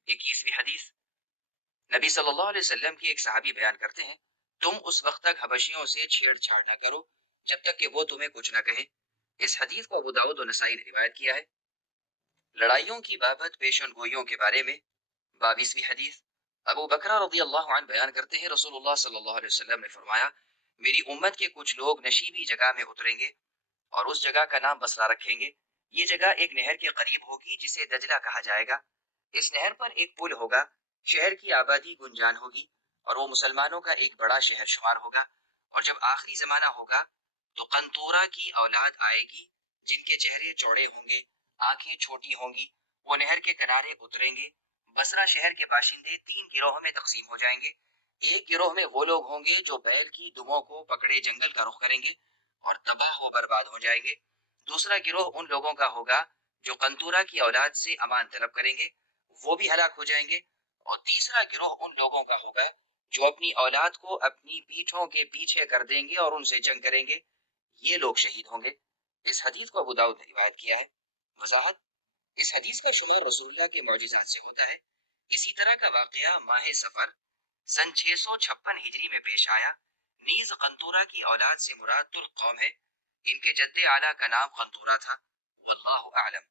21ویں حدیث۔ نبی صلی اللہ علیہ وسلم کی ایک صحابی بیان کرتے ہیں، تم اس وقت تک حبشیوں سے چھیڑ چھاڑ نہ کرو جب تک کہ وہ تمہیں کچھ نہ کہیں۔ اس حدیث کو ابو داؤد و نسائی نے روایت کیا ہے۔ لڑائیوں کی بابت پیشن گوئیوں کے بارے میں 22ویں حدیث۔ ابو بکرہ رضی اللہ عنہ بیان کرتے ہیں، رسول اللہ صلی اللہ علیہ وسلم نے فرمایا، میری امت کے کچھ لوگ نشیبی جگہ میں اتریں گے اور اس جگہ کا نام بصرہ رکھیں گے۔ یہ جگہ ایک نہر کے قریب ہوگی جسے دجلہ کہا جائے گا۔ اس نہر پر ایک پل ہوگا، شہر کی آبادی گنجان ہوگی، اور وہ مسلمانوں کا ایک بڑا شہر شمار ہوگا، اور جب آخری زمانہ ہوگا تو قنطورہ کی اولاد آئے گی جن کے چہرے چوڑے ہوں گے، آنکھیں چھوٹی ہوں گی، وہ نہر کے کنارے اتریں گے۔ بصرہ شہر کے باشندے 3 گروہوں میں تقسیم ہو جائیں گے۔ ایک گروہ میں وہ لوگ ہوں گے جو بیل کی دموں کو پکڑے جنگل کا رخ کریں گے اور تباہ و برباد ہو جائیں گے۔ دوسرا گروہ ان لوگوں کا ہوگا جو قنطورہ کی اولاد سے امان طلب کریں گے، وہ بھی ہلاک ہو جائیں گے۔ اور تیسرا گروہ ان لوگوں کا ہوگا جو اپنی اولاد کو اپنی پیٹھوں کے پیچھے کر دیں گے اور ان سے جنگ کریں گے، یہ لوگ شہید ہوں گے۔ اس حدیث کو ابو داؤد نے روایت کیا ہے۔ وضاحت: اس حدیث کا شمار رسول اللہ کے معجزات سے ہوتا ہے۔ اسی طرح کا واقعہ ماہ سفر سن 656 ہجری میں پیش آیا۔ نیز قنطورہ کی اولاد سے مراد ترک قوم ہے، ان کے جد اعلیٰ کا نام قنطورہ تھا۔ واللہ اعلم۔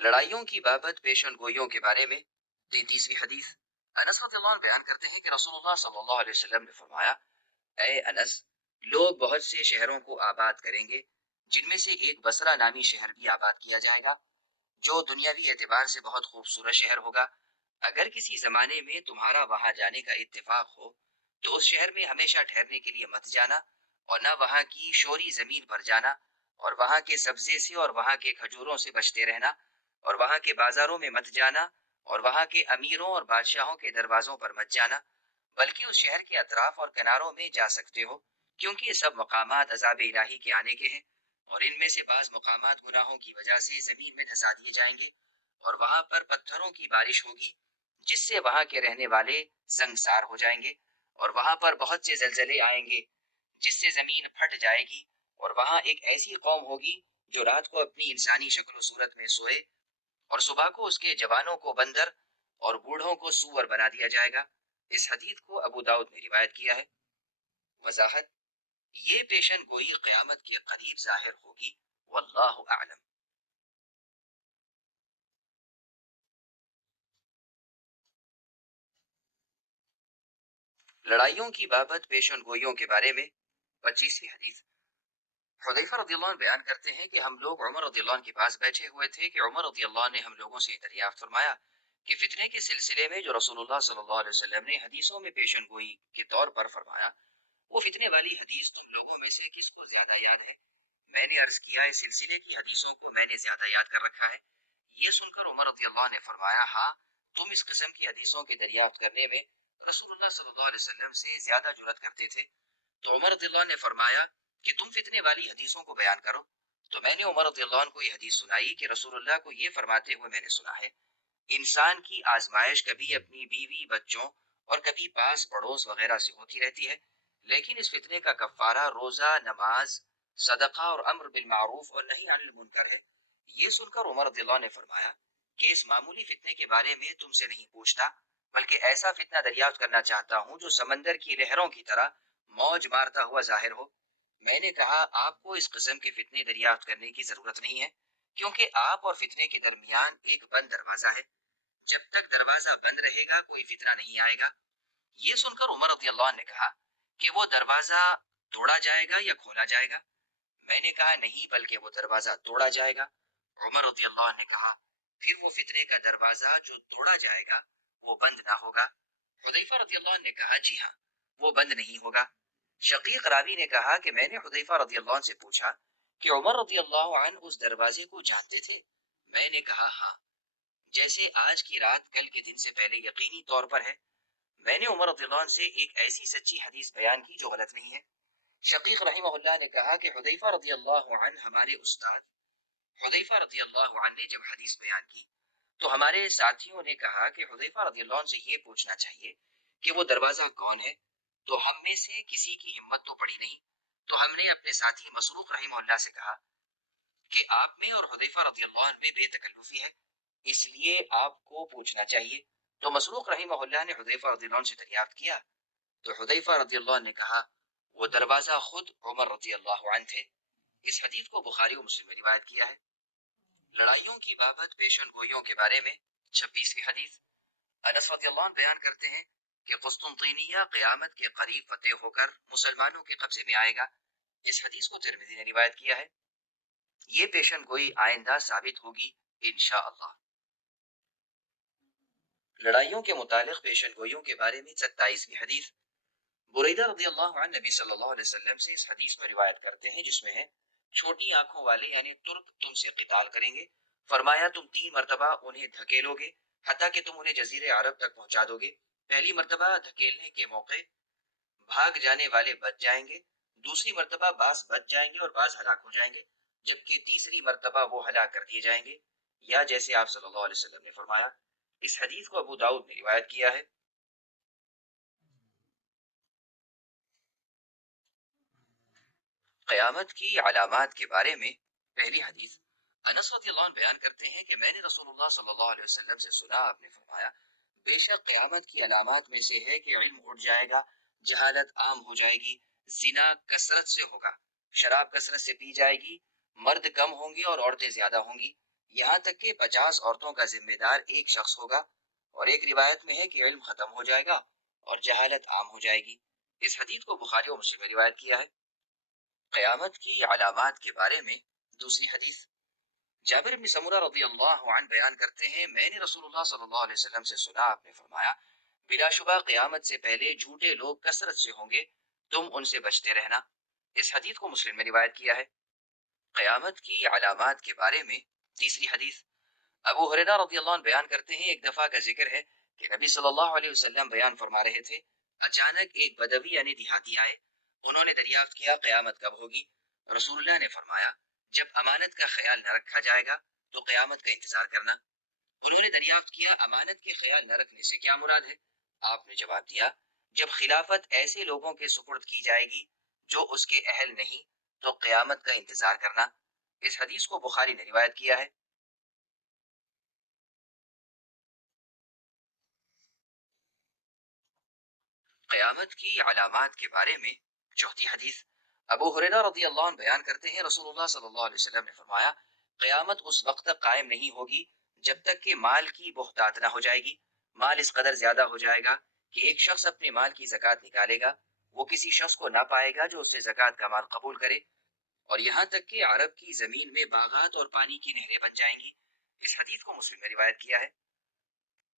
لڑائیوں کی بابت پیشن گوئیوں کے بارے میں 33ویں حدیث۔ انس رضی اللہ عنہ بیان کرتے ہیں کہ رسول اللہ صلی اللہ علیہ وسلم نے فرمایا: اے انس، لوگ بہت سے شہروں کو آباد کریں گے، جن میں سے ایک بصرہ نامی شہر بھی آباد کیا جائے گا، جو دنیاوی اعتبار سے بہت خوبصورت شہر ہوگا۔ اگر کسی زمانے میں تمہارا وہاں جانے کا اتفاق ہو تو اس شہر میں ہمیشہ ٹھہرنے کے لیے مت جانا، اور نہ وہاں کی شوری زمین پر جانا، اور وہاں کے سبزے سے اور وہاں کے کھجوروں سے بچتے رہنا، اور وہاں کے بازاروں میں مت جانا، اور وہاں کے امیروں اور بادشاہوں کے دروازوں پر مت جانا، بلکہ اس شہر کے اطراف اور کناروں میں جا سکتے ہو، کیونکہ یہ سب مقامات عذاب الہی کے آنے کے ہیں، اور ان میں سے بعض مقامات گناہوں کی وجہ سے زمین میں دھسا دیے جائیں گے، اور وہاں پر پتھروں کی بارش ہوگی جس سے وہاں کے رہنے والے سنگسار ہو جائیں گے، اور وہاں پر بہت سے زلزلے آئیں گے جس سے زمین پھٹ جائے گی، اور وہاں ایک ایسی قوم ہوگی جو رات کو اپنی انسانی شکل و صورت میں سوئے اور صبح کو اس کے جوانوں کو بندر اور بوڑھوں کو سور بنا دیا جائے گا۔ اس حدیث کو ابو داؤد نے روایت کیا ہے۔ وضاحت: یہ پیشن گوئی قیامت کے قریب ظاہر ہوگی۔ واللہ اعلم۔ لڑائیوں کی بابت پیشن گوئیوں کے بارے میں 25ویں حدیث۔ حذیفہ رضی اللہ عنہ بیان کرتے ہیں کہ ہم لوگ عمر رضی اللہ عنہ کے پاس بیٹھے ہوئے تھے کہ عمر رضی اللہ عنہ نے ہم لوگوں سے دریافت فرمایا کہ فتنے کے سلسلے میں جو رسول اللہ صلی اللہ علیہ وسلم نے حدیثوں میں پیشن گوئی کے طور پر فرمایا، وہ فتنے والی حدیث تم لوگوں میں سے کس کو زیادہ یاد ہے؟ میں نے عرض کیا: اس سلسلے کی حدیثوں کو میں نے زیادہ یاد کر رکھا ہے۔ یہ سن کر عمر رضی اللہ نے فرمایا: ہاں، تم اس قسم کی حدیثوں کے دریافت کرنے میں رسول اللہ صلی اللہ علیہ وسلم سے زیادہ جرأت کرتے تھے۔ تو عمر رضی اللہ نے فرمایا کہ تم فتنے والی حدیثوں کو بیان کرو۔ تو میں نے عمر رضی اللہ عنہ کو یہ حدیث سنائی کہ رسول اللہ کو یہ فرماتے ہوئے میں نے سنا ہے: انسان کی آزمائش کبھی اپنی بیوی بچوں اور کبھی پاس پڑوس وغیرہ سے ہوتی رہتی ہے، لیکن اس فتنے کا کفارہ روزہ، نماز، صدقہ اور امر بالمعروف اور نہی عن المنکر ہے۔ یہ سن کر عمر رضی اللہ نے فرمایا کہ اس معمولی فتنے کے بارے میں تم سے نہیں پوچھتا، بلکہ ایسا فتنہ دریافت کرنا چاہتا ہوں جو سمندر کی لہروں کی طرح موج مارتا ہوا ظاہر ہو۔ میں نے کہا: آپ کو اس قسم کے فتنے دریافت کرنے کی ضرورت نہیں ہے، کیونکہ آپ اور فتنے کے درمیان ایک بند دروازہ ہے، جب تک دروازہ بند رہے گا کوئی فتنہ نہیں آئے گا۔ یہ سن کر عمر رضی اللہ عنہ نے کہا کہ وہ دروازہ توڑا جائے گا یا کھولا جائے گا؟ میں نے کہا: نہیں، بلکہ وہ دروازہ توڑا جائے گا۔ عمر رضی اللہ عنہ نے کہا: پھر وہ فتنے کا دروازہ جو توڑا جائے گا وہ بند نہ ہوگا؟ حذیفہ رضی اللہ عنہ نے کہا: جی ہاں، وہ بند نہیں ہوگا۔ شقیق راوی نے کہا کہ میں نے حذیفہ رضی اللہ عنہ سے پوچھا کہ عمر رضی اللہ عنہ اس دروازے کو جانتے تھے؟ میں نے کہا: ہاں، جیسے آج کی رات کل کے دن سے پہلے یقینی طور پر ہے۔ میں نے عمر رضی اللہ عنہ سے ایک ایسی سچی حدیث بیان کی جو غلط نہیں ہے۔ شقیق رحمہ اللہ نے کہا کہ حذیفہ رضی اللہ عنہ ہمارے استاد۔ حذیفہ رضی اللہ عنہ نے جب حدیث بیان کی تو ہمارے ساتھیوں نے کہا کہ حذیفہ رضی اللہ عنہ سے یہ پوچھنا چاہیے کہ وہ دروازہ کون ہے، تو ہم میں سے کسی کی ہمت تو پڑی نہیں، تو ہم نے اپنے ساتھی مسروق رحمہ اللہ سے کہا کہ آپ میں اور حذیفہ رضی اللہ عنہ میں بے تکلفی ہے، اس لیے آپ کو پوچھنا چاہیے۔ تو مسروق رحمہ اللہ نے حذیفہ رضی اللہ عنہ سے دریافت کیا تو حذیفہ رضی اللہ عنہ نے کہا: وہ دروازہ خود عمر رضی اللہ عنہ تھے۔ اس حدیث کو بخاری و مسلم میں روایت کیا ہے۔ لڑائیوں کی بابت پیشن گوئیوں کے بارے میں 26ویں حدیث۔ انس رضی اللہ عنہ بیان کرتے ہیں کہ قسطنطینیہ قیامت کے قریب فتح ہو کر مسلمانوں کے قبضے میں آئے گا۔ اس حدیث کو ترمذی نے روایت کیا ہے۔ یہ پیشن گوئی آئندہ ثابت ہوگی انشاءاللہ۔ لڑائیوں کے متعلق پیشن گوئیوں کے بارے میں 27ویں حدیث، بریدہ رضی اللہ عنہ نبی صلی اللہ علیہ وسلم سے اس حدیث میں روایت کرتے ہیں جس میں ہے چھوٹی آنکھوں والے یعنی ترک تم سے قتال کریں گے، فرمایا تم 3 مرتبہ انہیں دھکیلو گے حتیٰ کہ تم انہیں جزیرے عرب تک پہنچا دو گے۔ پہلی مرتبہ دھکیلنے کے موقع بھاگ جانے والے بچ جائیں گے، دوسری مرتبہ بعض بچ جائیں گے اور بعض ہلاک ہو جائیں گے، جبکہ تیسری مرتبہ وہ ہلاک کر دیے جائیں گے، یا جیسے آپ صلی اللہ علیہ وسلم نے فرمایا۔ اس حدیث کو ابو داؤد نے روایت کیا ہے۔ قیامت کی علامات کے بارے میں پہلی حدیث، انس رضی اللہ عنہ بیان کرتے ہیں کہ میں نے رسول اللہ صلی اللہ علیہ وسلم سے سنا، آپ نے فرمایا بے شک قیامت کی علامات میں سے ہے کہ علم اٹھ جائے گا، جہالت عام ہو جائے گی، زنا کثرت سے ہوگا، شراب کثرت سے پی جائے گی، مرد کم ہوں گے اور عورتیں زیادہ ہوں گی، یہاں تک کہ 50 عورتوں کا ذمہ دار ایک شخص ہوگا، اور ایک روایت میں ہے کہ علم ختم ہو جائے گا اور جہالت عام ہو جائے گی۔ اس حدیث کو بخاری اور مسلم میں روایت کیا ہے۔ قیامت کی علامات کے بارے میں دوسری حدیث، جابر بن سمرہ رضی اللہ عنہ بیان کرتے ہیں میں نے رسول اللہ صلی اللہ علیہ وسلم سے سنا، آپ نے فرمایا بلا شبہ قیامت سے پہلے جھوٹے لوگ کثرت سے ہوں گے، تم ان سے بچتے رہنا۔ اس حدیث کو مسلم میں روایت کیا ہے۔ قیامت کی علامات کے بارے میں تیسری حدیث، ابو ہریرہ رضی اللہ عنہ بیان کرتے ہیں ایک دفعہ کا ذکر ہے کہ نبی صلی اللہ علیہ وسلم بیان فرما رہے تھے، اچانک ایک بدوی یعنی دیہاتی آئے، انہوں نے دریافت کیا قیامت کب ہوگی؟ رسول اللہ نے فرمایا جب امانت کا خیال نہ رکھا جائے گا تو قیامت کا انتظار کرنا۔ انہوں نے دریافت کیا امانت کے خیال نہ رکھنے سے کیا مراد ہے؟ آپ نے جواب دیا جب خلافت ایسے لوگوں کے سپرد کی جائے گی جو اس کے اہل نہیں تو قیامت کا انتظار کرنا۔ اس حدیث کو بخاری نے روایت کیا ہے۔ قیامت کی علامات کے بارے میں چوتھی حدیث، ابو ہریرہ رضی اللہ عنہ بیان کرتے ہیں رسول اللہ صلی اللہ علیہ وسلم نے فرمایا قیامت اس وقت تک قائم نہیں ہوگی جب تک کہ مال کی بہتات نہ ہو جائے گی، مال اس قدر زیادہ ہو جائے گا کہ ایک شخص اپنے مال کی زکوٰۃ نکالے گا، وہ کسی شخص کو نہ پائے گا جو اس سے زکوٰۃ کا مال قبول کرے، اور یہاں تک کہ عرب کی زمین میں باغات اور پانی کی نہریں بن جائیں گی۔ اس حدیث کو مسلم نے روایت کیا ہے،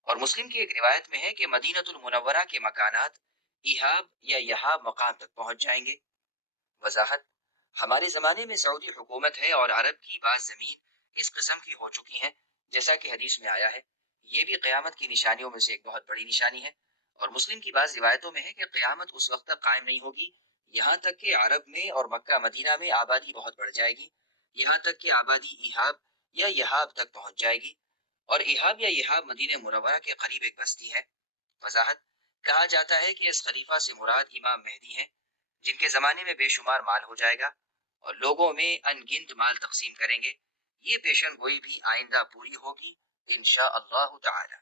اور مسلم کی ایک روایت میں ہے کہ مدینۃ المنورہ کے مکانات ایہاب یا یہاب مقام تک پہنچ جائیں گے۔ وضاحت، ہمارے زمانے میں سعودی حکومت ہے اور عرب کی بعض زمین اس قسم کی ہو چکی ہیں جیسا کہ حدیث میں آیا ہے، یہ بھی قیامت کی نشانیوں میں سے ایک بہت بڑی نشانی ہے، اور مسلم کی بعض روایتوں میں ہے کہ قیامت اس وقت تک قائم نہیں ہوگی یہاں تک کہ عرب میں اور مکہ مدینہ میں آبادی بہت بڑھ جائے گی، یہاں تک کہ آبادی ایہاب یا یہاب تک پہنچ جائے گی، اور ایہاب یا یہاب مدینہ منورہ کے قریب ایک بستی ہے۔ وضاحت، کہا جاتا ہے کہ اس خلیفہ سے مراد امام مہدی ہیں جن کے زمانے میں بے شمار مال ہو جائے گا اور لوگوں میں ان گنت مال تقسیم کریں گے، یہ پیشن گوئی بھی آئندہ پوری ہوگی انشاء اللہ تعالی۔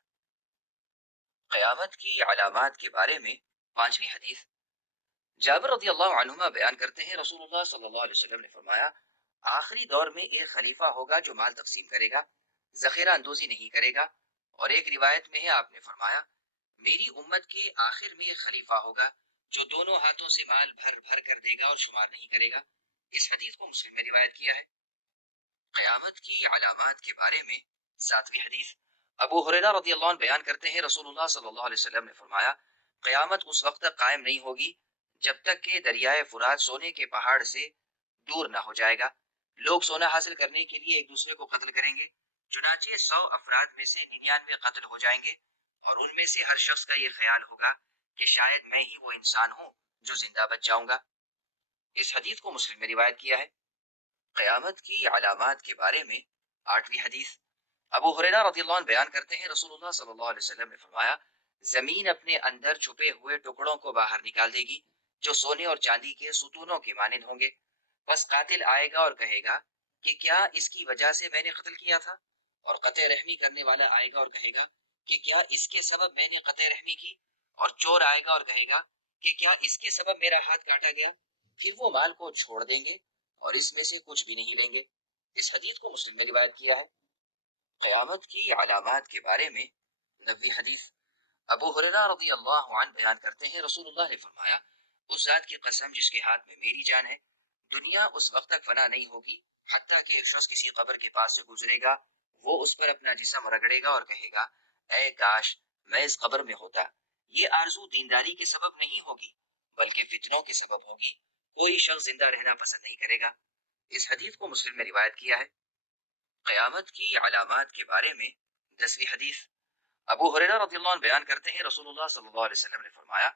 قیامت کی علامات کے بارے میں پانچویں حدیث، جابر رضی اللہ عنہما بیان کرتے ہیں رسول اللہ صلی اللہ علیہ وسلم نے فرمایا آخری دور میں ایک خلیفہ ہوگا جو مال تقسیم کرے گا، ذخیرہ اندوزی نہیں کرے گا، اور ایک روایت میں ہے آپ نے فرمایا میری امت کے آخر میں ایک خلیفہ ہوگا جو دونوں ہاتھوں سے مال بھر بھر کر دے گا اور شمار نہیں کرے گا۔ اس حدیث کو مسلم میں روایت کیا ہے۔ قیامت کی علامات کے بارے میں ساتویں حدیث، ابو ہریرہ رضی اللہ عنہ بیان کرتے ہیں رسول اللہ صلی اللہ علیہ وسلم نے فرمایا قیامت اس وقت تک قائم نہیں ہوگی جب تک کہ دریائے فرات سونے کے پہاڑ سے دور نہ ہو جائے گا، لوگ سونا حاصل کرنے کے لیے ایک دوسرے کو قتل کریں گے، چنانچہ 100 افراد میں سے 99 قتل ہو جائیں گے، اور ان میں سے ہر شخص کا یہ خیال ہوگا کہ شاید میں ہی وہ انسان ہوں جو زندہ بچ جاؤں گا۔ اس حدیث کو مسلم میں روایت کیا ہے۔ قیامت کی علامات کے بارے میں آٹھویں حدیث، ابو ہریرہ رضی اللہ عنہ بیان کرتے ہیں رسول اللہ صلی اللہ علیہ وسلم نے فرمایا زمین اپنے اندر چھپے ہوئے ٹکڑوں کو باہر نکال دے گی جو سونے اور چاندی کے ستونوں کے مانند ہوں گے، بس قاتل آئے گا اور کہے گا کہ کیا اس کی وجہ سے میں نے قتل کیا تھا، اور قطع رحمی کرنے والا آئے گا اور کہے گا کہ کیا اس کے سبب میں نے قطع رحمی کی، اور چور آئے گا اور کہے گا کہ کیا اس کے سبب میرا ہاتھ کاٹا گیا، پھر وہ مال کو چھوڑ دیں گے اور اس میں سے کچھ بھی نہیں لیں گے۔ اس حدیث کو مسلم نے روایت کیا ہے۔ قیامت کی علامات کے بارے میں نبی حدیث، ابو ہریرہ رضی اللہ عنہ بیان کرتے ہیں رسول اللہ نے فرمایا اس ذات کی قسم جس کے ہاتھ میں میری جان ہے، دنیا اس وقت تک فنا نہیں ہوگی حتیٰ کہ ایک شخص کسی قبر کے پاس سے گزرے گا، وہ اس پر اپنا جسم رگڑے گا اور کہے گا اے کاش میں اس قبر میں ہوتا، یہ آرزو دینداری کے سبب نہیں ہوگی بلکہ فتنوں کے سبب ہوگی۔ کوئی شخص زندہ رہنا پسند نہیں کرے گا۔ اس حدیث کو مسلم نے روایت کیا ہے۔ قیامت کی علامات کے بارے میں 10ویں حدیث، ابو ہریرہ رضی اللہ عنہ بیان کرتے ہیں رسول اللہ صلی اللہ علیہ وسلم نے فرمایا،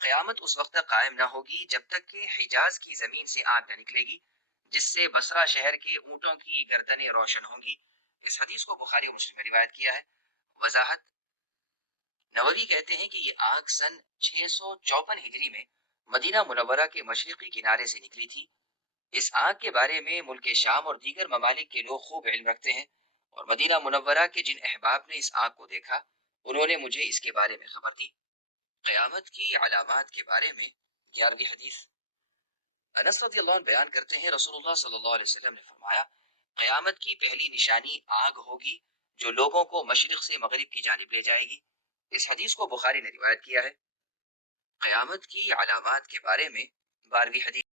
قیامت اس وقت تک قائم نہ ہوگی جب تک کہ حجاز کی زمین سے آگ نہ نکلے گی جس سے بصرہ شہر کے اونٹوں کی گردنیں روشن ہوں گی۔ اس حدیث کو بخاری اور مسلم نے روایت کیا ہے۔ وضاحت، نووی کہتے ہیں کہ یہ آگ سن 654 ہجری میں مدینہ منورہ کے مشرقی کنارے سے نکلی تھی۔ اس آگ کے بارے میں ملک شام اور دیگر ممالک کے لوگ خوب علم رکھتے ہیں، اور مدینہ منورہ کے جن احباب نے اس آگ کو دیکھا انہوں نے مجھے اس کے بارے میں خبر دی۔ قیامت کی علامات کے بارے میں 11ویں حدیث، انس رضی اللہ عنہ بیان کرتے ہیں رسول اللہ صلی اللہ علیہ وسلم نے فرمایا، قیامت کی پہلی نشانی آگ ہوگی جو لوگوں کو مشرق سے مغرب کی جانب لے جائے گی۔ اس حدیث کو بخاری نے روایت کیا ہے۔ قیامت کی علامات کے بارے میں 12ویں حدیث،